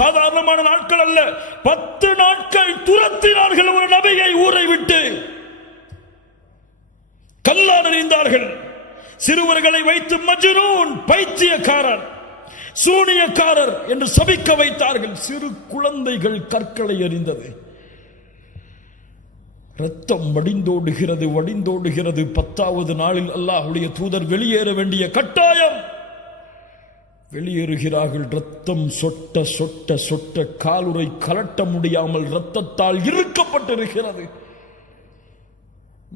சாதாரணமான நாட்கள் அல்ல, 10 நாட்கள் துரத்தினார்கள் ஒரு நபியை ஊரை விட்டு. கல்லால் எறிந்தார்கள். சிறுவர்களை வைத்து மஜ்னூன், பைத்தியக்காரர், சூனியக்காரர் என்று சபிக்க வைத்தார்கள். சிறு குழந்தைகள் கற்களை எறிந்தது. ரத்தம் வடிந்தோடுகிறது. 10வது நாளில் அல்லாஹ்வுடைய தூதர் வெளியேற வேண்டிய கட்டாயம். வெளியேறுகிறார்கள். ரத்தம் சொட்ட சொட்ட சொட்ட காலுறை கலட்ட முடியாமல் ரத்தத்தால் இறுக்கப்பட்டிருக்கிறது.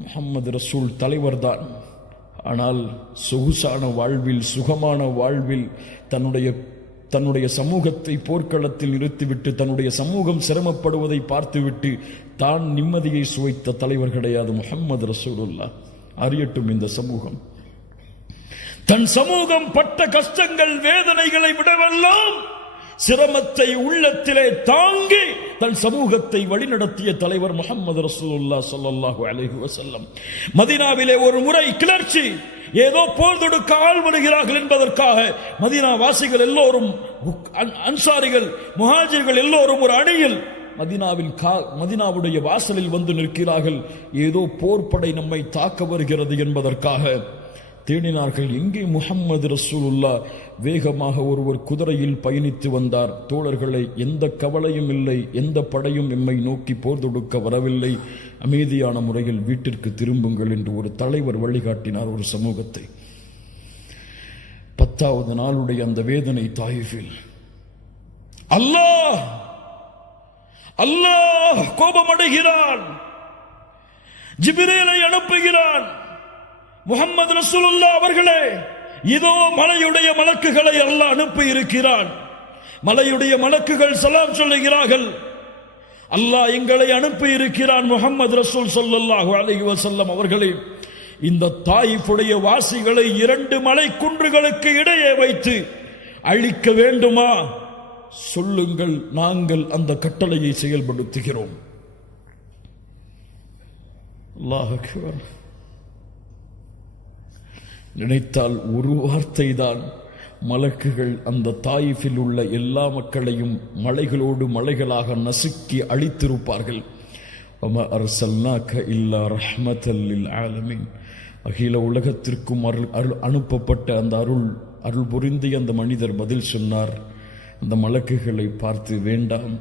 முஹம்மது ரசூல் தலைவர்தான். ஆனால் சொகுசான வாழ்வில், சுகமான வாழ்வில் தன்னுடைய சமூகத்தை போர்க்களத்தில் நிறுத்திவிட்டு தன்னுடைய சமூகம் சிரமப்படுவதை பார்த்துவிட்டு தான் நிம்மதியை சுவைத்த தலைவர் கிடையாது முஹம்மது ரசூலுல்லாஹ். அறியட்டும் இந்த சமூகம், தன் சமூகம் பட்ட கஷ்டங்கள் வேதனைகளை விடவெல்லாம் சிரமத்தை உள்ளத்திலே தாங்கி தன் சமூகத்தை வழிநடத்திய தலைவர் முஹம்மது ரசூலுல்லாஹ் ஸல்லல்லாஹு அலைஹி வஸல்லம். மதீனாவிலே ஒரு முறை கிளர்ச்சி, ஏதோ போர் தொடுக்க ஆள் வருகிறார்கள் என்பதற்காக மதீனா வாசிகள் எல்லோரும், அன்சாரிகள், முஹாஜிர்கள் எல்லோரும் ஒரு அணியில் மதீனாவுடைய வாசலில் வந்து நிற்கிறார்கள். ஏதோ போர்ப்படை நம்மை தாக்க வருகிறது என்பதற்காக தேடினார்கள். எங்கே முஹம்மது ரசூலுல்லாஹ்? வேகமாக ஒருவர் குதிரையில் பயணித்து வந்தார். தோழர்களை, எந்த கவலையும் இல்லை, எந்த படையும் எம்மை நோக்கி போர் தொடுக்க வரவில்லை, அமைதியான முறையில் வீட்டிற்கு திரும்புங்கள் என்று ஒரு தலைவர் வழிகாட்டினார் ஒரு சமூகத்தை. 10வது நாளுடைய அந்த வேதனை தாயிஃபில். அல்லாஹ் கோபமடைகிறான். ஜிப்ரீலை அனுப்புகிறான். முஹம்மது ரசூலுல்லாஹ் அவர்களே, இதோ மலையுடைய மலக்குகளை அல்லாஹ் அனுப்பி இருக்கிறான். மலையுடைய மலக்குகள் சலாம் சொல்லுகிறார்கள், அல்லாஹ் எங்களை அனுப்பி இருக்கிறான். முஹம்மது ரசூல் ஸல்லல்லாஹு அலைஹி வஸல்லம் அவர்களே, இந்த தாயிஃபுடைய வாசிகளை 2 மலை குன்றுகளுக்கு இடையே வைத்து அழிக்க வேண்டுமா? சொல்லுங்கள், நாங்கள் அந்த கட்டளையை செயல்படுத்துகிறோம். அல்லாஹ் அக்பர். நினைத்தால் ஒரு வார்த்தை தான் மலக்குகள் அந்த தாயிஃபில் உள்ள எல்லா மக்களையும் மலைகளோடு மலைகளாக நசுக்கி அழித்திருப்பார்கள். வமா அர்சல்னாக இல்லா ரஹ்மத்தல் லில் ஆலமீன். அகில உலகத்திற்கும் அனுப்பப்பட்ட அந்த அருள் புரிந்திய அந்த மனிதர் பதில் சொன்னார், அந்த மலக்குகளை பார்த்து, வேண்டாம்,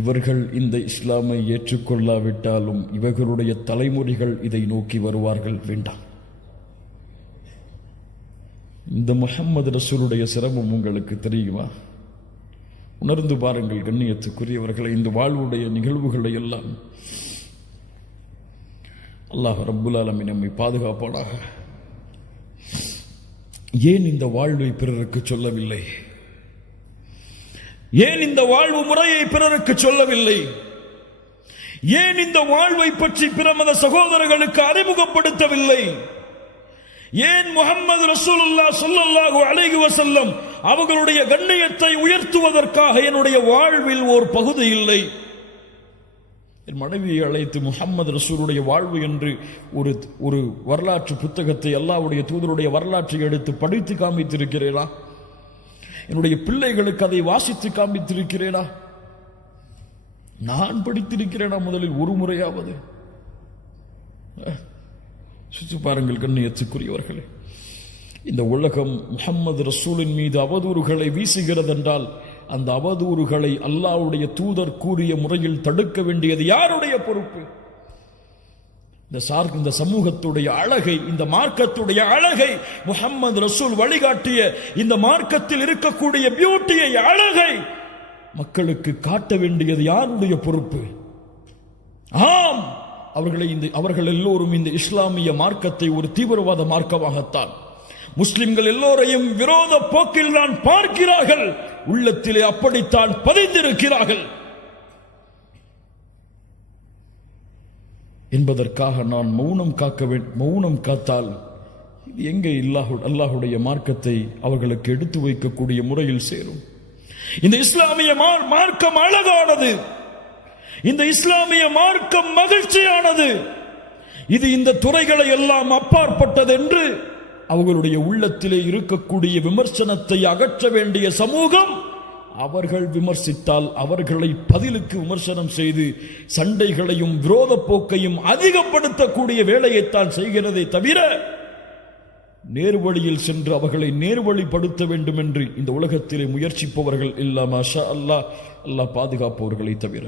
இவர்கள் இந்த இஸ்லாமை ஏற்றுக்கொள்ளாவிட்டாலும் இவர்களுடைய தலைமுறைகள் இதை நோக்கி வருவார்கள், வேண்டாம். இந்த முஹம்மது ரசூலுடைய சிரமம் உங்களுக்கு தெரியுமா? உணர்ந்து பாருங்கள் கண்ணியத்துக்குரியவர்களை. இந்த வாழ்வுடைய நிகழ்வுகளை எல்லாம் அல்லாஹ் ரப்புல் ஆலமீன் நம்மை பாதுகாப்பானாக. ஏன் இந்த வாழ்வை பிறருக்கு சொல்லவில்லை? ஏன் இந்த வாழ்வு முறையை பிறருக்கு சொல்லவில்லை? ஏன் இந்த வாழ்வை பற்றி பிற மத சகோதரர்களுக்கு அறிமுகப்படுத்தவில்லை? ஏன் முஹம்மது ரசூலுல்லாஹ் ஸல்லல்லாஹு அலைஹி வஸல்லம் அவர்களுடைய கண்ணியத்தை உயர்த்துவதற்காக என்னுடைய வாழ்வில் ஒரு பகுதி இல்லை? என் மனைவியை அழைத்து முஹம்மது ரசூலுடைய வாழ்வு என்று ஒரு வரலாற்று புத்தகத்தை, அல்லாஹ்வுடைய தூதருடைய வரலாற்றை எடுத்து படித்து காண்பித்திருக்கிறேனா? என்னுடைய பிள்ளைகளுக்கு அதை வாசித்து காண்பித்திருக்கிறேனா? நான் படித்திருக்கிறேனா முதலில் ஒரு முறையாவது? சுற்றி பாருங்கள் கண்ணியத்துக்குரியவர்களே. இந்த உலகம் முஹம்மது ரசூலின் மீது அவதூறுகளை வீசுகிறது என்றால் அந்த அவதூறுகளை அல்லாஹ்வுடைய தூதர் கூறிய முறையில் தடுக்க வேண்டியது யாருடைய பொறுப்பு? இந்த சமூகத்துடைய அழகை, இந்த மார்க்கத்துடைய அழகை, முஹம்மது ரசூல் வழிகாட்டிய இந்த மார்க்கத்தில் இருக்கக்கூடிய பியூட்டியை, அழகை மக்களுக்கு காட்ட வேண்டியது யாருடைய பொறுப்பு? ஆம், அவர்கள் எல்லோரும் இந்த இஸ்லாமிய மார்க்கத்தை ஒரு தீவிரவாத மார்க்கமாகத்தான், முஸ்லிம்கள் எல்லோரையும் விரோத போக்கில் தான் பார்க்கிறார்கள், உள்ளத்திலே அப்படித்தான் பதிந்திருக்கிறார்கள் என்பதற்காக நான் மௌனம் காத்தால் இது எங்கே அல்லாஹுடைய மார்க்கத்தை அவர்களுக்கு எடுத்து வைக்கக்கூடிய முறையில் சேரும்? இந்த இஸ்லாமிய மார்க்கம் அழகானது, இந்த இஸ்லாமிய மார்க்கம் மகிழ்ச்சியானது, இது இந்த துறைகளை எல்லாம் அப்பாற்பட்டது என்று அவர்களுடைய உள்ளத்திலே இருக்கக்கூடிய விமர்சனத்தை அகற்ற வேண்டிய சமூகம், அவர்கள் விமர்சித்தால் அவர்களை பதிலுக்கு விமர்சனம் செய்து சண்டைகளையும் விரோத போக்கையும் அதிகப்படுத்தக்கூடிய வேலையைத்தான் செய்கிறதே தவிர நேர்வழியில் சென்று அவர்களை நேர்வழிப்படுத்த வேண்டும் என்று இந்த உலகத்திலே முயற்சிப்பவர்கள் இல்லா மாஷா அல்லாஹ், அல்லாஹ் பாதுகாப்பவர்களை தவிர.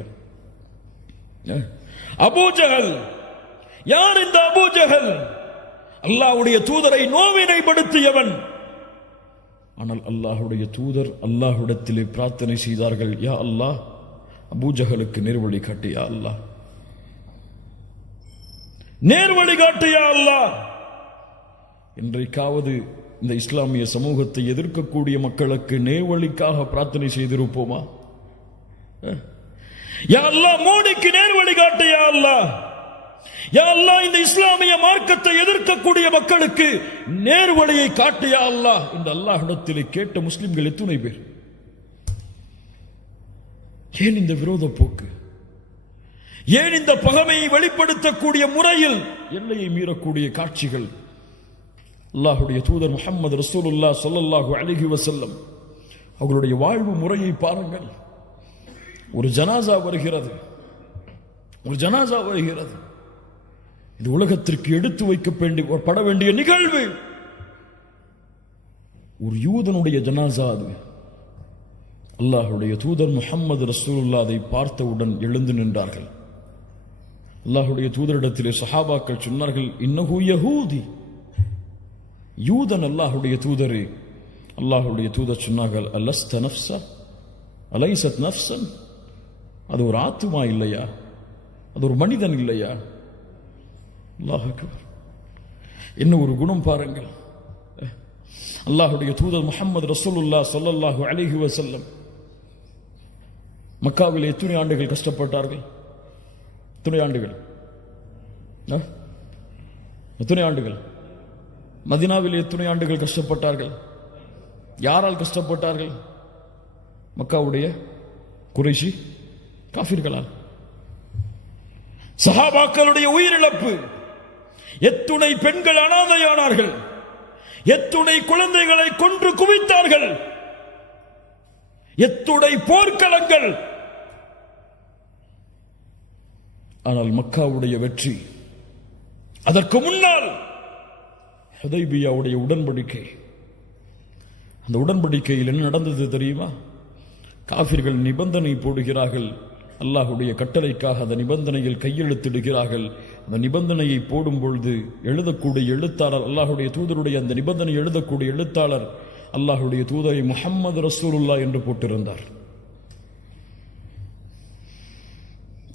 அபூஜஹல் யார்? இந்த அபூஜஹல் அல்லாஹ்வுடைய தூதரை நோவினைப்படுத்தியவன். ஆனால் அல்லாஹ்வுடைய தூதர் அல்லாஹ்விடத்திலே பிரார்த்தனை செய்தார்கள், யா அல்லாஹ், அபூஜஹலுக்கு நேர்வழி காட்டு, யா அல்லாஹ், நேர்வழி காட்டு, யா அல்லாஹ். இன்றைக்காவது இந்த இஸ்லாமிய சமூகத்தை எதிர்க்கக்கூடிய மக்களுக்கு நேர்வழிக்காக பிரார்த்தனை செய்திருப்போமா? யா அல்லாஹ், மோடிக்கு நேர்வழி காட்டு, யா அல்லாஹ், யா அல்லாஹ், இந்த இஸ்லாமிய மார்க்கத்தை எதிர்க்கக்கூடிய மக்களுக்கு நேர்வழியை காட்டு, யா அல்லாஹ் இந்த அல்லாஹ்விடத்திலே கேட்ட முஸ்லிம்கள் எத்தனை பேர்? ஏன் இந்த விரோத போக்கு? ஏன் இந்த பகைமையை வெளிப்படுத்தக்கூடிய முறையில் எல்லையை மீறக்கூடிய காட்சிகள்? அல்லாஹ்வுடைய தூதர் முஹம்மது ரசூலுல்லாஹ் ஸல்லல்லாஹு அலைஹி வஸல்லம் அவர்களுடைய வாழ்வு முறையை பாருங்கள். ஒரு ஜனாசா வருகிறது, இது உலகத்திற்கு எடுத்து வைக்கப்பட வேண்டிய நிகழ்வு. ஒரு யூதனுடைய ஜனாசா அது. அல்லாஹ்வுடைய தூதர் முஹம்மது ரசூலுல்லாஹ் அதை பார்த்தவுடன் எழுந்து நின்றார்கள். அல்லாஹ்வுடைய தூதரிடத்திலே சஹாபாக்கள் சொன்னார்கள், இன்னஹு யஹூதி, யூதன் அல்லாஹ்வுடைய தூதரே. அல்லாஹ்வுடைய தூதர் சொன்னார்கள், அலஸ்த நஃப்ஸா அலைஸத் நஃப்ஸன், அது ஒரு ஆத்துமா இல்லையா? அது ஒரு மனிதன் இல்லையா? அல்லாஹ் அக்பர். என்ன ஒரு குணம் பாருங்கள். அல்லாஹ்வுடைய தூதர் முஹம்மது ரசூலுல்லாஹ் ஸல்லல்லாஹு அலைஹி வஸல்லம் மக்காவில் எத்தனை ஆண்டுகள் கஷ்டப்பட்டார்கள்? எத்தனை ஆண்டுகள்? மதீனாவில் எத்தனை ஆண்டுகள் கஷ்டப்பட்டார்கள்? யாரால் கஷ்டப்பட்டார்கள்? மக்காவுடைய குறைஷி காஃபிர்களால். சஹாபாக்களுடைய உயிரிழப்பு, எத்துணை பெண்கள் அனாதையானார்கள், எத்துணை குழந்தைகளை கொன்று குவித்தார்கள், எத்துணை போர்க்களங்கள். ஆனால் மக்காவுடைய வெற்றி, அதற்கு முன்னால் ஹுதைபியாவுடைய உடன்படிக்கை. அந்த உடன்படிக்கையில் என்ன நடந்தது தெரியுமா? காஃபிர்கள் நிபந்தனை போடுகிறார்கள், அல்லாஹுடைய கட்டளைக்காக அந்த நிபந்தனையில் கையெழுத்திடுகிறார்கள். அந்த நிபந்தனையை போடும் பொழுது எழுதக்கூடிய எழுத்தாளர், அல்லாஹுடைய தூதருடைய அந்த நிபந்தனை எழுதக்கூடிய எழுத்தாளர் அல்லாஹுடைய தூதரை முஹம்மது ரசூலுல்லாஹ் என்று போட்டிருந்தார்.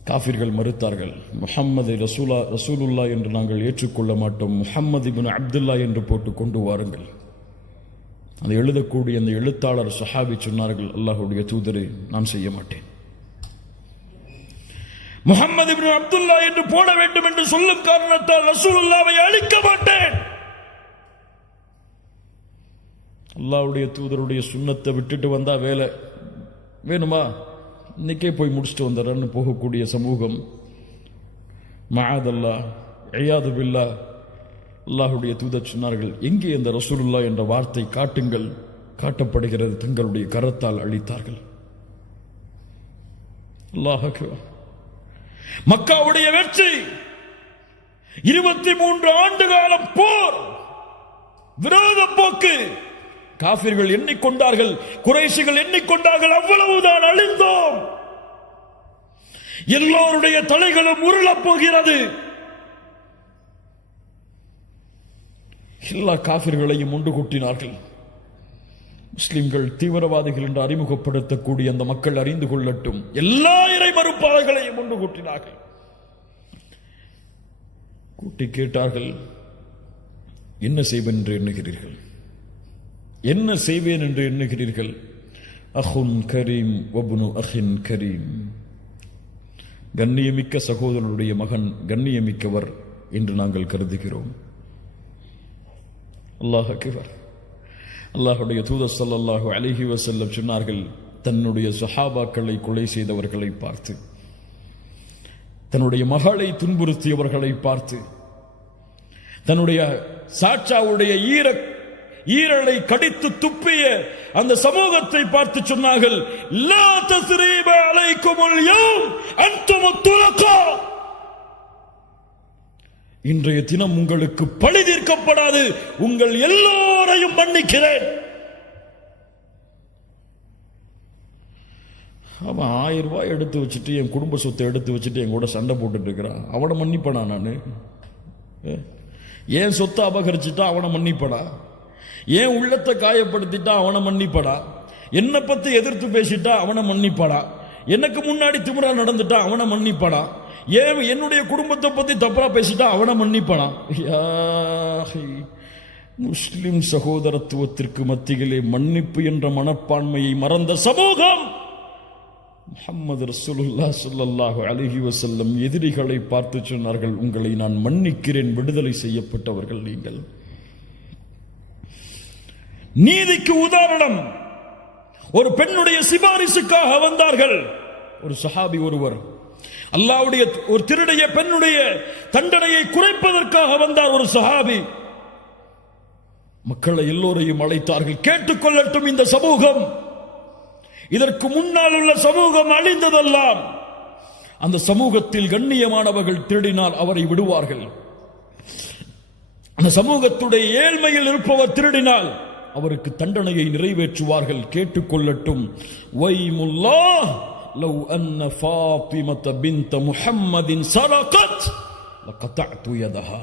காஃபிர்கள் மறுத்தார்கள், முஹம்மது ரசூலுல்லாஹ் என்று நாங்கள் ஏற்றுக்கொள்ள மாட்டோம், முஹம்மது இப்னு அப்துல்லா என்று போட்டு கொண்டு வாருங்கள். அதை எழுதக்கூடிய அந்த எழுத்தாளர் சஹாபி சொன்னார்கள், அல்லாஹுடைய தூதரை நான் செய்ய மாட்டேன், முஹம்மது இப்னு அப்துல்லா என்று போட வேண்டும் என்று சொல்லும் காரணத்தால் ரசூலுல்லாஹ்வை அழிக்க மாட்டேன். அல்லாஹ்வுடைய தூதருடைய சுன்னத்தை விட்டுட்டு வந்தா வேலை வேணுமா, இன்னைக்கே போய் முடிச்சுட்டு வந்துடுறேன்னு போகக்கூடிய சமூகம். மஆதல்லாஹ் இயாது பில்லாஹ். அல்லாஹுடைய தூதர் சொன்னார்கள், எங்கே அந்த ரசூலுல்லாஹ் என்ற வார்த்தை காட்டுங்கள். காட்டப்படுகிறது, தங்களுடைய கரத்தால் அழித்தார்கள். அல்லாஹ் அக்பர். மக்காவுடைய வெற்றி, 23 ஆண்டு காலம் போர், விரோத போக்கு. காஃபிர்கள் எண்ணிக்கொண்டார்கள், குறைஷிகள் எண்ணிக்கொண்டார்கள், அவ்வளவுதான், அழிந்தோம், எல்லோருடைய தலைகளும் உருளப் போகிறது. எல்லா காஃபிர்களையும் ஒன்று கூட்டினார்கள். முஸ்லிம்கள் தீவிரவாதிகள் என்று அறிமுகப்படுத்தக்கூடிய அந்த மக்கள் அறிந்து கொள்ளட்டும், எல்லா இறை மறுப்பாளர்களையும் ஒன்று கூட்டினார்கள். கூட்டி கேட்டார்கள், என்ன செய்வேன் என்று எண்ணுகிறீர்கள், என்ன செய்வேன் என்று எண்ணுகிறீர்கள்? அஹுன் கரீம் வப்னு அஹின் கரீம், கண்ணியமிக்க சகோதரனுடைய மகன் கண்ணியமிக்கவர் என்று நாங்கள் கருதுகிறோம். அல்லாஹ் அக்பர். அல்லாஹுடைய தூதர் ஸல்லல்லாஹு அலைஹி வஸல்லம் சொன்னார்கள், தன்னுடைய சஹாபாக்களை கொலை செய்தவர்களை பார்த்து, தன்னுடைய மகளை துன்புறுத்தியவர்களை பார்த்து, தன்னுடைய சாச்சாவுடைய ஈரலை கடித்து துப்பிய அந்த சமூகத்தை பார்த்து சொன்னார்கள், லா தஸ்ரீப அலைக்குமுல் யௌம் அன்துமுத் துலகா, இன்றைய தினம் உங்களுக்கு பழி தீர்க்கப்படாது, உங்கள் எல்லோரையும் மன்னிக்கிறேன். அவன் 1000 ரூபாய் எடுத்து வச்சுட்டு, என் குடும்ப சொத்தை எடுத்து வச்சுட்டு என் கூட சண்டை போட்டுட்டு இருக்கிறான், அவனை மன்னிப்படா? நான் ஏன் சொத்தை அபகரிச்சுட்டா அவனை மன்னிப்படா? ஏன் உள்ளத்தை காயப்படுத்திட்டா அவனை மன்னிப்படா? என்னை பத்தி எதிர்த்து பேசிட்டா அவனை மன்னிப்படா? எனக்கு முன்னாடி திமிரா நடந்துட்டா அவனை மன்னிப்படா? ஏன் என்னுடைய குடும்பத்தை பத்தி தப்பா பேசிட்டா அவனை மன்னிப்படா? முஸ்லிம் சகோதரத்துவத்திற்கு மத்தியிலே மன்னிப்பு என்ற மனப்பான்மையை மறந்த சமூகம். முஹம்மது ரசூலுல்லாஹ் ஸல்லல்லாஹு அலைஹி வஸல்லம் எதிரிகளை பார்த்து சொன்னார்கள், உங்களை நான் மன்னிக்கிறேன், விடுதலை செய்யப்பட்டவர்கள் நீங்கள். நீதிக்கு உதாரணம், ஒரு பெண்ணுடைய சிபாரிசுக்காக வந்தார்கள். ஒரு சஹாபி ஒருவர் அல்லாஹ்வுடைய ஒரு திருடைய பெண்ணுடைய தண்டனையை குறைப்பதற்காக வந்தார். ஒரு சஹாபி மக்களை எல்லோரையும் அழைத்தார்கள், கேட்டுக்கொள்ளட்டும் இந்த சமூகம், இதற்கு முன்னால் உள்ள சமூகம் அழிந்ததெல்லாம். அந்த சமூகத்தில் கண்ணியமானவர்கள் திருடினால் அவரை விடுவார்கள். அந்த சமூகத்துடைய ஏழ்மையில் இருப்பவர் திருடினால் அவருக்கு தண்டனையை நிறைவேற்றுவார்கள். கேட்டுக்கொள்ளட்டும். வைமுல்லாஹ் லவ் அன்ன ஃபாத்திமத பின்த முஹம்மதின் சரகத் லகதஅது யதஹா.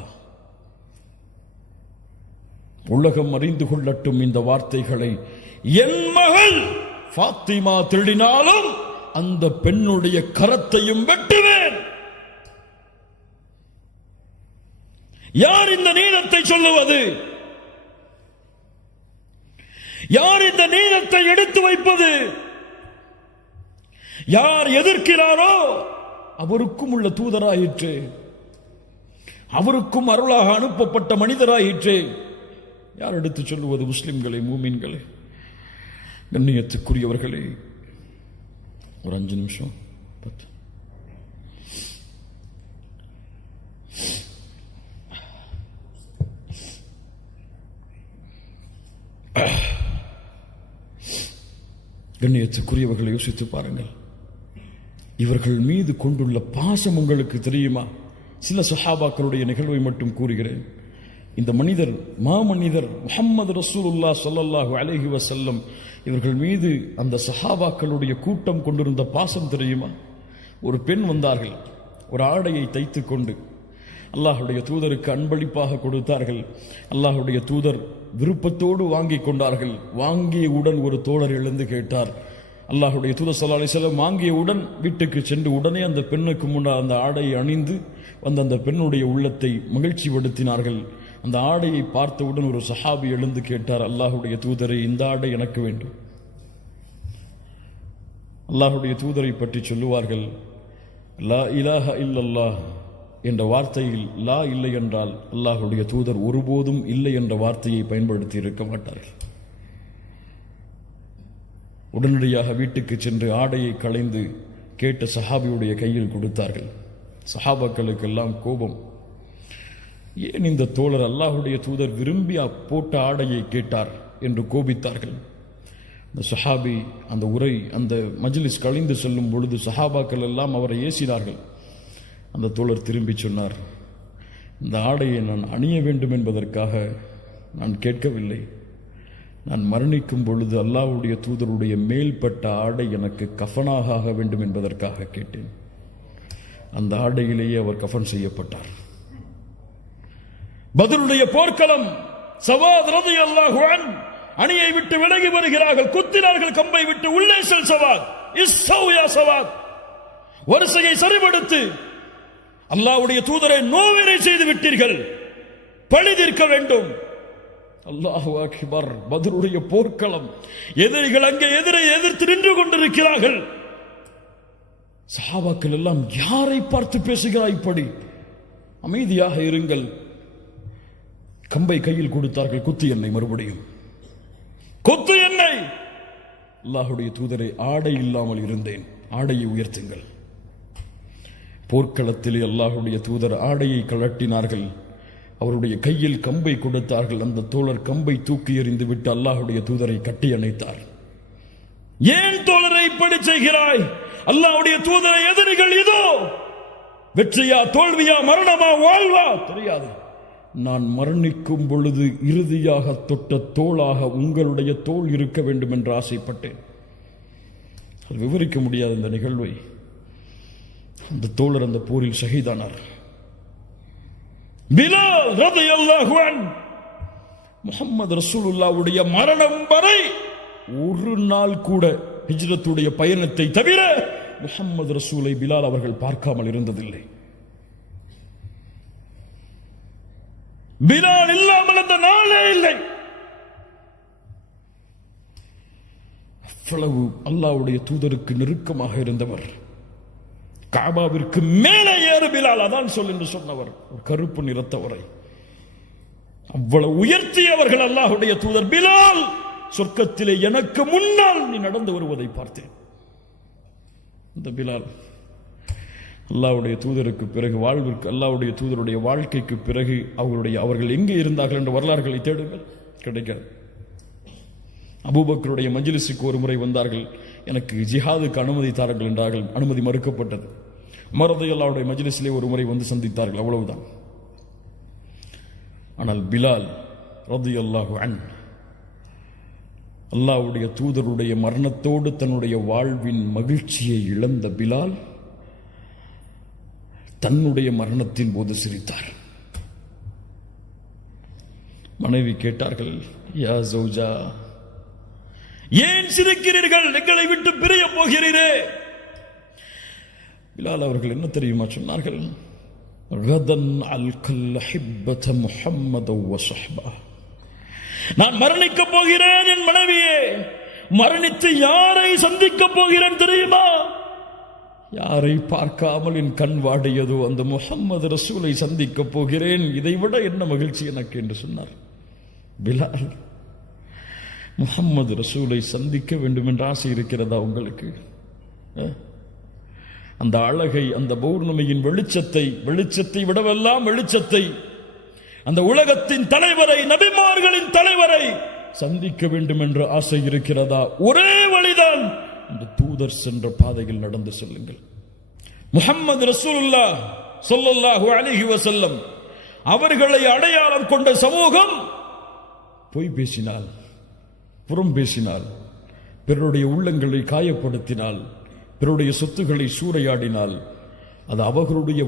உலகம் அறிந்து கொள்ளட்டும் இந்த வார்த்தைகளை. என் மகள் ஃபாத்திமா திருடினாலும் அந்த பெண்ணுடைய கரத்தையும் வெட்டுவேன். யார் இந்த நீதத்தை சொல்லுவது? யார் இந்த நீதத்தை எடுத்து வைப்பது? யார் எதிர்க்கிறாரோ அவருக்கும் உள்ள தூதராயிற்று, அவருக்கும் அருளாக அனுப்பப்பட்ட மனிதராயிற்று. யார் எடுத்து சொல்லுவது? முஸ்லிம்களே, மூமின்களே, கண்ணியத்துக்குரியவர்களே, ஒரு 5 நிமிஷம் 10. கண்ணியத்துக்குரியவர்களை யோசித்து பாருங்கள். இவர்கள் மீது கொண்டுள்ள பாசம் உங்களுக்கு தெரியுமா? சில சஹாபாக்களுடைய நிகழ்வை மட்டும் கூறுகிறேன். இந்த மனிதர், மாமனிதர் முஹம்மது ரசூலுல்லாஹ் ஸல்லல்லாஹு அலைஹி வஸல்லம் இவர்கள் மீது அந்த சஹாபாக்களுடைய கூட்டம் கொண்டிருந்த பாசம் தெரியுமா? ஒரு பெண் வந்தார்கள், ஒரு ஆடையை தைத்துக் கொண்டு அல்லாஹுடைய தூதருக்கு அன்பளிப்பாக கொடுத்தார்கள். அல்லாஹுடைய தூதர் விருப்பத்தோடு வாங்கி கொண்டார்கள். வாங்கியவுடன் ஒரு தோழர் எழுந்து கேட்டார். அல்லாஹுடைய தூதர் ஸல்லல்லாஹு அலைஹி வஸல்லம் வாங்கியவுடன் வீட்டுக்கு சென்று உடனே அந்த பெண்ணுக்கு முன்னால் அந்த ஆடையை அணிந்து வந்த அந்த பெண்ணுடைய உள்ளத்தை மகிழ்ச்சி படுத்தினார்கள். அந்த ஆடையை பார்த்தவுடன் ஒரு சஹாபி எழுந்து கேட்டார், அல்லாஹுடைய தூதரை, இந்த ஆடை எனக்கு வேண்டும். அல்லாஹுடைய தூதரை பற்றி சொல்லுவார்கள், லா இலாஹ இல்லல்லாஹ் என்ற வார்த்தையில் லா இல்லை என்றால் அல்லாஹுடைய தூதர் ஒருபோதும் இல்லை என்ற வார்த்தையை பயன்படுத்தி இருக்க மாட்டார்கள். உடனடியாக வீட்டுக்கு சென்று ஆடையை களைந்து கேட்ட சஹாபியுடைய கையில் கொடுத்தார்கள். சஹாபாக்களுக்கெல்லாம் கோபம். ஏன் இந்த தோழர் அல்லாஹுடைய தூதர் விரும்பி போட்ட ஆடையை கேட்டார் என்று கோபித்தார்கள். அந்த சஹாபி அந்த மஜ்லிஸ் கழிந்து செல்லும் பொழுது சஹாபாக்கள் எல்லாம் அவரை ஏசினார்கள். அந்த தோழர் திரும்பி சொன்னார், இந்த ஆடையை நான் அணிய வேண்டும் என்பதற்காக நான் கேட்கவில்லை. நான் மரணிக்கும் பொழுது அல்லாஹ்வுடைய தூதருடைய மேல்பட்ட ஆடை எனக்கு கஃபனாக ஆக வேண்டும் என்பதற்காக கேட்டேன். அந்த ஆடையிலேயே அவர் கஃபன் செய்யப்பட்டார். பத்ருடைய போர்க்களம். சவாத் ரலியல்லாஹு அன்ஹு அணியை விட்டு விலகி வருகிறார்கள். குத்தினார்கள் கம்பை விட்டு. உள்ளே செல் சவாத், இஸ்ஸவ் யா சவாத், வரிசையை சரிபடுத்து. அல்லாஹ்வுடைய தூதரை நோவினை செய்து விட்டீர்கள், பழி தீர்க்க வேண்டும். அல்லாஹு அக்பர். பத்ருடைய போர்க்களம். எதிரிகள் அங்கே எதிர்த்து நின்று கொண்டிருக்கிறார்கள். சஹாபாக்கள் எல்லாம், யாரை பார்த்து பேசுகிறாய் இப்படி? அமைதியாக இருங்கள். கம்பை கையில் கொடுத்தார்கள். குத்து என்னை, மறுபடியும் குத்து என்னை. அல்லாஹுடைய தூதரை, ஆடை இல்லாமல் இருந்தேன், ஆடையை உயர்த்துங்கள். போர்க்களத்திலே அல்லாஹுடைய தூதர் ஆடையை கழட்டினார்கள். அவருடைய கையில் கம்பை கொடுத்தார்கள். அந்த தோழர் கம்பை தூக்கி எறிந்து விட்டு அல்லாஹுடைய தூதரை கட்டி அணைத்தார். ஏன் தோழரை இப்படி செய்கிறாய்? அல்லாஹ்வுடைய தூதரை எதிரிகள் இதோ. வெற்றியா தோல்வியா, மரணமா வாழ்வா தெரியாது. நான் மரணிக்கும் பொழுது இறுதியாக தொட்ட தோளாக உங்களுடைய தோள் இருக்க வேண்டும் என்று ஆசைப்பட்டேன். விவரிக்க முடியாத இந்த நிகழ்வை. அந்த தோழர் அந்த போரில் ஷஹீதானார். பிலால் ரலியல்லாஹு அன்ஹு முஹம்மது ரசூலுல்லாஹ்வுடைய மரணம் வரை ஒரு நாள் கூட ஹிஜ்ரத்துடைய பயணத்தை தவிர முஹம்மது ரசூலை பிலால் அவர்கள் பார்க்காமல் இருந்ததில்லை. பிலால் இல்லாமல் அந்த நாளே இல்லை. அவ்வளவு அல்லாஹ்வுடைய தூதருக்கு நெருக்கமாக இருந்தவர். காபாவிற்கு மேலே ஏறு பிலால், அதான் சொல் என்று சொன்னவர். ஒரு கருப்பு நிறத்தவரை அவ்வளவு உயர்த்தியவர்கள் அல்லாஹ்வுடைய தூதர். பிலால், சொர்க்கத்திலே எனக்கு முன்னால் நீ நடந்து வருவதை பார்த்தேன். இந்த பிலால் அல்லாஹ்வுடைய தூதருக்கு பிறகு வாழ்விற்கு, அல்லாஹ்வுடைய தூதருடைய வாழ்க்கைக்கு பிறகு அவர்கள் எங்கே இருந்தார்கள் என்ற வரலாறுகளை தேடுங்கள், கிடைக்காது. அபூபக்கருடைய மஜ்லிஸுக்கு ஒரு முறை வந்தார்கள். எனக்கு ஜிஹாதுக்கு அனுமதி தாருங்கள் என்றார்கள். அனுமதி மறுக்கப்பட்டது. உமர் ரலியல்லாஹு அன்ஹு மஜ்லிஸிலே ஒரு முறை வந்து சந்தித்தார்கள், அவ்வளவுதான். ஆனால் பிலால் ரலியல்லாஹு அன்ஹு அல்லாஹ்வுடைய தூதருடைய மரணத்தோடு தன்னுடைய வாழ்வின் மகிழ்ச்சியை இழந்த பிலால் தன்னுடைய மரணத்தின் போது சிரித்தார். மனைவி கேட்டார்கள், யா ஜௌஜா, ஏன் சிரிக்கிறீர்கள்? எங்களை விட்டு பிரிய போகிறீரே. பிலால் அவர்கள் என்ன தெரியுமா சொன்னார்கள்? கதன் அல்கல் ஹிப்பத முஹம்மத வ ஸஹ்பா. நான் மரணிக்க போகிறேன் என் மனைவியே. மரணித்து யாரை சந்திக்க போகிறேன் தெரியுமா? யாரை பார்க்காமல் என் கண் வாடியதோ அந்த முஹம்மது ரசூலை சந்திக்க போகிறேன். இதைவிட என்ன மகிழ்ச்சி எனக்கு என்று சொன்னார் பிலால். முஹம்மது ரசூலை சந்திக்க வேண்டும் என்ற ஆசை இருக்கிறதா உங்களுக்கு? அந்த அழகை, அந்த பௌர்ணமியின் வெளிச்சத்தை விடவெல்லாம் வெளிச்சத்தை, அந்த உலகத்தின் தலைவரை, நபிமார்களின் தலைவரை சந்திக்க வேண்டும் என்ற ஆசை இருக்கிறதா? ஒரே வழிதான், அந்த தூதர் சென்ற பாதையில் நடந்து செல்லுங்கள். முஹம்மது ரசூலுல்லாஹ் ஸல்லல்லாஹு அலைஹி வஸல்லம் அவர்களை அடையாளம் கொண்ட சமூகம் பொய் பேசினால், புறம் பேசினால், பிறருடைய உள்ளங்களை காயப்படுத்தினால், பிறருடைய சொத்துக்களை சூறையாடினால், அது அவர்களுடைய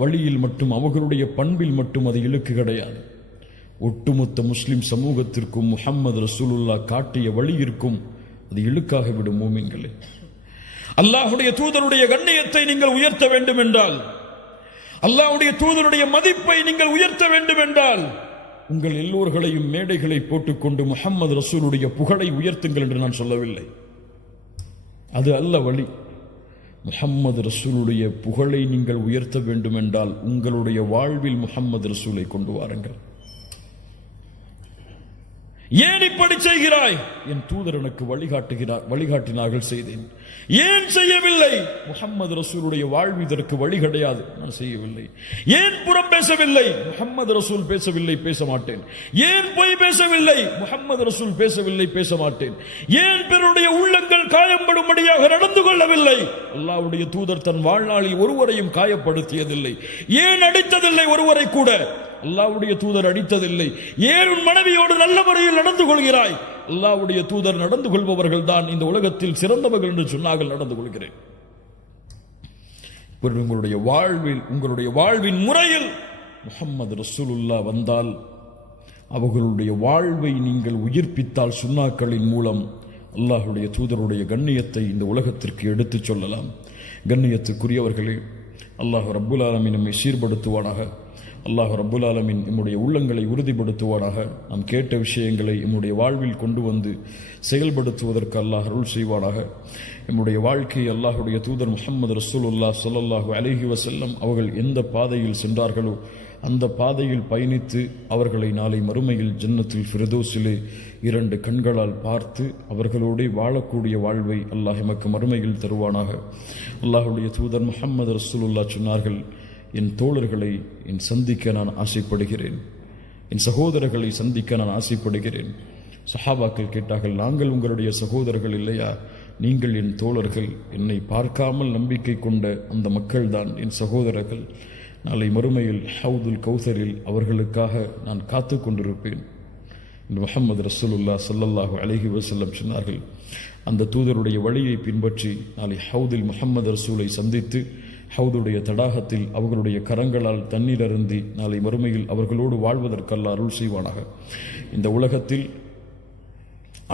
வழியில் மட்டும், அவர்களுடைய பண்பில் மட்டும் அது இழுக்கு கிடையாது. ஒட்டுமொத்த முஸ்லிம் சமூகத்திற்கும் முஹம்மது ரசூலுல்லாஹ் காட்டிய வழியிற்கும் அது இழுக்காக விடும். மூமின்களே, அல்லாஹ்வுடைய தூதருடைய கண்ணியத்தை நீங்கள் உயர்த்த வேண்டும் என்றால், அல்லாஹ்வுடைய தூதருடைய மதிப்பை நீங்கள் உயர்த்த வேண்டும் என்றால், உங்கள் எல்லோர்களையும் மேடைகளை போட்டுக்கொண்டு முஹம்மது ரசூலுடைய புகழை உயர்த்துங்கள் என்று நான் சொல்லவில்லை. அது அல்ல வழி. முஹம்மது ரசூலுடைய புகழை நீங்கள் உயர்த்த வேண்டும் என்றால் உங்களுடைய வாழ்வில் முஹம்மது ரசூலை கொண்டு வாருங்கள். ஏன் இப்படி செய்கிறாய்? என் தூதர் எனக்கு வழிகாட்டினார்கள், செய்தேன். ஏன் செய்யவில்லை? முஹம்மது ரசூலுடைய வாழ்வு இதற்கு வழி கிடையாது, நான் செய்யவில்லை. ஏன் புறம் பேசவில்லை? முஹம்மது ரசூல் பேசவில்லை, பேச மாட்டேன். ஏன் பொய் பேசவில்லை? முஹம்மது ரசூல் பேசவில்லை, பேச மாட்டேன். ஏன் பிறருடைய உள்ளங்கள் காயப்படும்படியாக நடந்து கொள்ளவில்லை? அல்லாஹ்வுடைய தூதர் தன் வாழ்நாளில் ஒருவரையும் காயப்படுத்தியதில்லை. ஏன் அடித்ததில்லை? ஒருவரை கூட அல்லாஹ்வுடைய தூதர் அடித்ததில்லை. ஏன் உன் மனைவியோடு நல்ல முறையில் நடந்து கொள்கிறாய்? அல்லாஹ்வுடைய தூதர் நடந்து கொள்பவர்கள் தான் இந்த உலகத்தில் சிறந்தவர்கள் என்று சொன்னார்கள், நடந்து கொள்கிறேன். உங்களுடைய வாழ்வின் முறையில் முஹம்மது ரசூலுல்லாஹ் வந்தால், அவர்களுடைய வாழ்வை நீங்கள் உயிர்ப்பித்தால், சுன்னாக்களின் மூலம் அல்லாஹ்வுடைய தூதருடைய கண்ணியத்தை இந்த உலகத்திற்கு எடுத்துச் சொல்லலாம். கண்ணியத்துக்குரியவர்களே, அல்லாஹ் ரப்புல் ஆலமீன் நம்மை சீர்படுத்துவானாக. அல்லாஹ் ரப்புல் ஆலமீன் நம்முடைய உள்ளங்களை உறுதிப்படுத்துவானாக. நாம் கேட்ட விஷயங்களை நம்முடைய வாழ்வில் கொண்டு வந்து செயல்படுத்துவதற்கு அல்லாஹ் அருள் செய்வானாக. நம்முடைய வாழ்க்கையை அல்லாஹ்வுடைய தூதர் முஹம்மது ரசூலுல்லாஹ் ஸல்லல்லாஹு அலைஹி வஸல்லம் அவர்கள் எந்த பாதையில் சென்றார்களோ அந்த பாதையில் பயணித்து அவர்களை நாளை மறுமையில் ஜன்னத்துல் ஃபிர்தௌஸிலே 2 கண்களால் பார்த்து அவர்களோடு வாழக்கூடிய வாழ்வை அல்லாஹ் எமக்கு மறுமையில் தருவானாக. அல்லாஹ்வுடைய தூதர் முஹம்மது ரசூலுல்லாஹ் சொன்னார்கள், என் தோழர்களை சந்திக்க நான் ஆசைப்படுகிறேன், என் சகோதரர்களை சந்திக்க நான் ஆசைப்படுகிறேன். சஹாபாக்கள் கேட்டார்கள், நாங்கள் உங்களுடைய சகோதரர்கள் இல்லையா? நீங்கள் என் தோழர்கள், என்னை பார்க்காமல் நம்பிக்கை கொண்ட அந்த மக்கள்தான் என் சகோதரர்கள். நாளை மறுமையில் ஹவுதுல் கௌசரில் அவர்களுக்காக நான் காத்து கொண்டிருப்பேன். முஹம்மது ரசூலுல்லாஹ் ஸல்லல்லாஹு அலைஹி வஸல்லம் சொன்னார்கள், அந்த தூதருடைய வழியை பின்பற்றி நாளை ஹவுதில் முஹம்மது ரசூலை சந்தித்து ஹவுதுடைய தடாகத்தில் அவர்களுடைய கரங்களால் தண்ணீர் அருந்தி நாளை மறுமையில் அவர்களோடு வாழ்வதற்கு அல்லாஹ் அருள் செய்வானாக. இந்த உலகத்தில்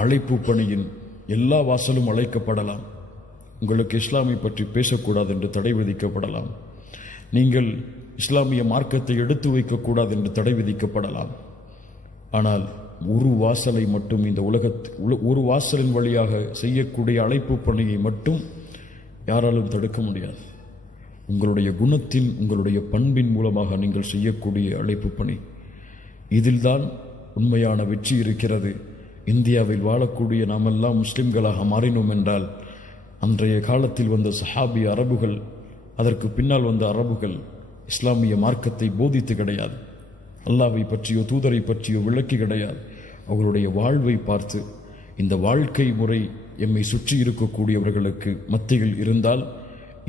அழைப்பு பணியின் எல்லா வாசலும் அழைக்கப்படலாம். உங்களுக்கு இஸ்லாமை பற்றி பேசக்கூடாது என்று தடை விதிக்கப்படலாம். நீங்கள் இஸ்லாமிய மார்க்கத்தை எடுத்து வைக்கக்கூடாது என்று தடை விதிக்கப்படலாம். ஆனால் ஒரு வாசலை மட்டும், இந்த ஒரு வாசலின் வழியாக செய்யக்கூடிய அழைப்பு பணியை மட்டும் யாராலும் தடுக்க முடியாது. உங்களுடைய குணத்தின், உங்களுடைய பண்பின் மூலமாக நீங்கள் செய்யக்கூடிய அழைப்பு பணி, இதில்தான் உண்மையான வெற்றி இருக்கிறது. இந்தியாவில் வாழக்கூடிய நாமெல்லாம் முஸ்லிம்களாக மாறினோம் என்றால், அன்றைய காலத்தில் வந்த சஹாபி அரபுகள், அதற்கு பின்னால் வந்த அரபுகள் இஸ்லாமிய மார்க்கத்தை போதித்து கிடையாது, அல்லாஹ்வை பற்றியோ தூதரை பற்றியோ விளக்கி கிடையாது. அவர்களுடைய வாழ்வை பார்த்து, இந்த வாழ்க்கை முறை எம்மை சுற்றி இருக்கக்கூடியவர்களுக்கு மத்தியில் இருந்தால்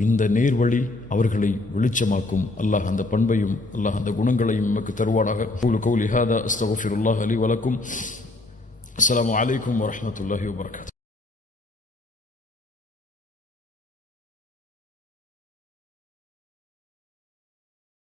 இந்த நேர்வழி அவர்களை வெளிச்சமாக்கும். அல்லாஹ் அந்த பண்பையும் அல்லாஹ் அந்த குணங்களையும் நமக்கு தருவானாக. கௌலி ஹாதா அஸ்தக்ஃபிருல்லாஹ் லி வ லக்கும். அஸ்ஸலாமு அலைக்கும் வ ரஹ்மத்துல்லாஹி வ பரகாத்துஹு.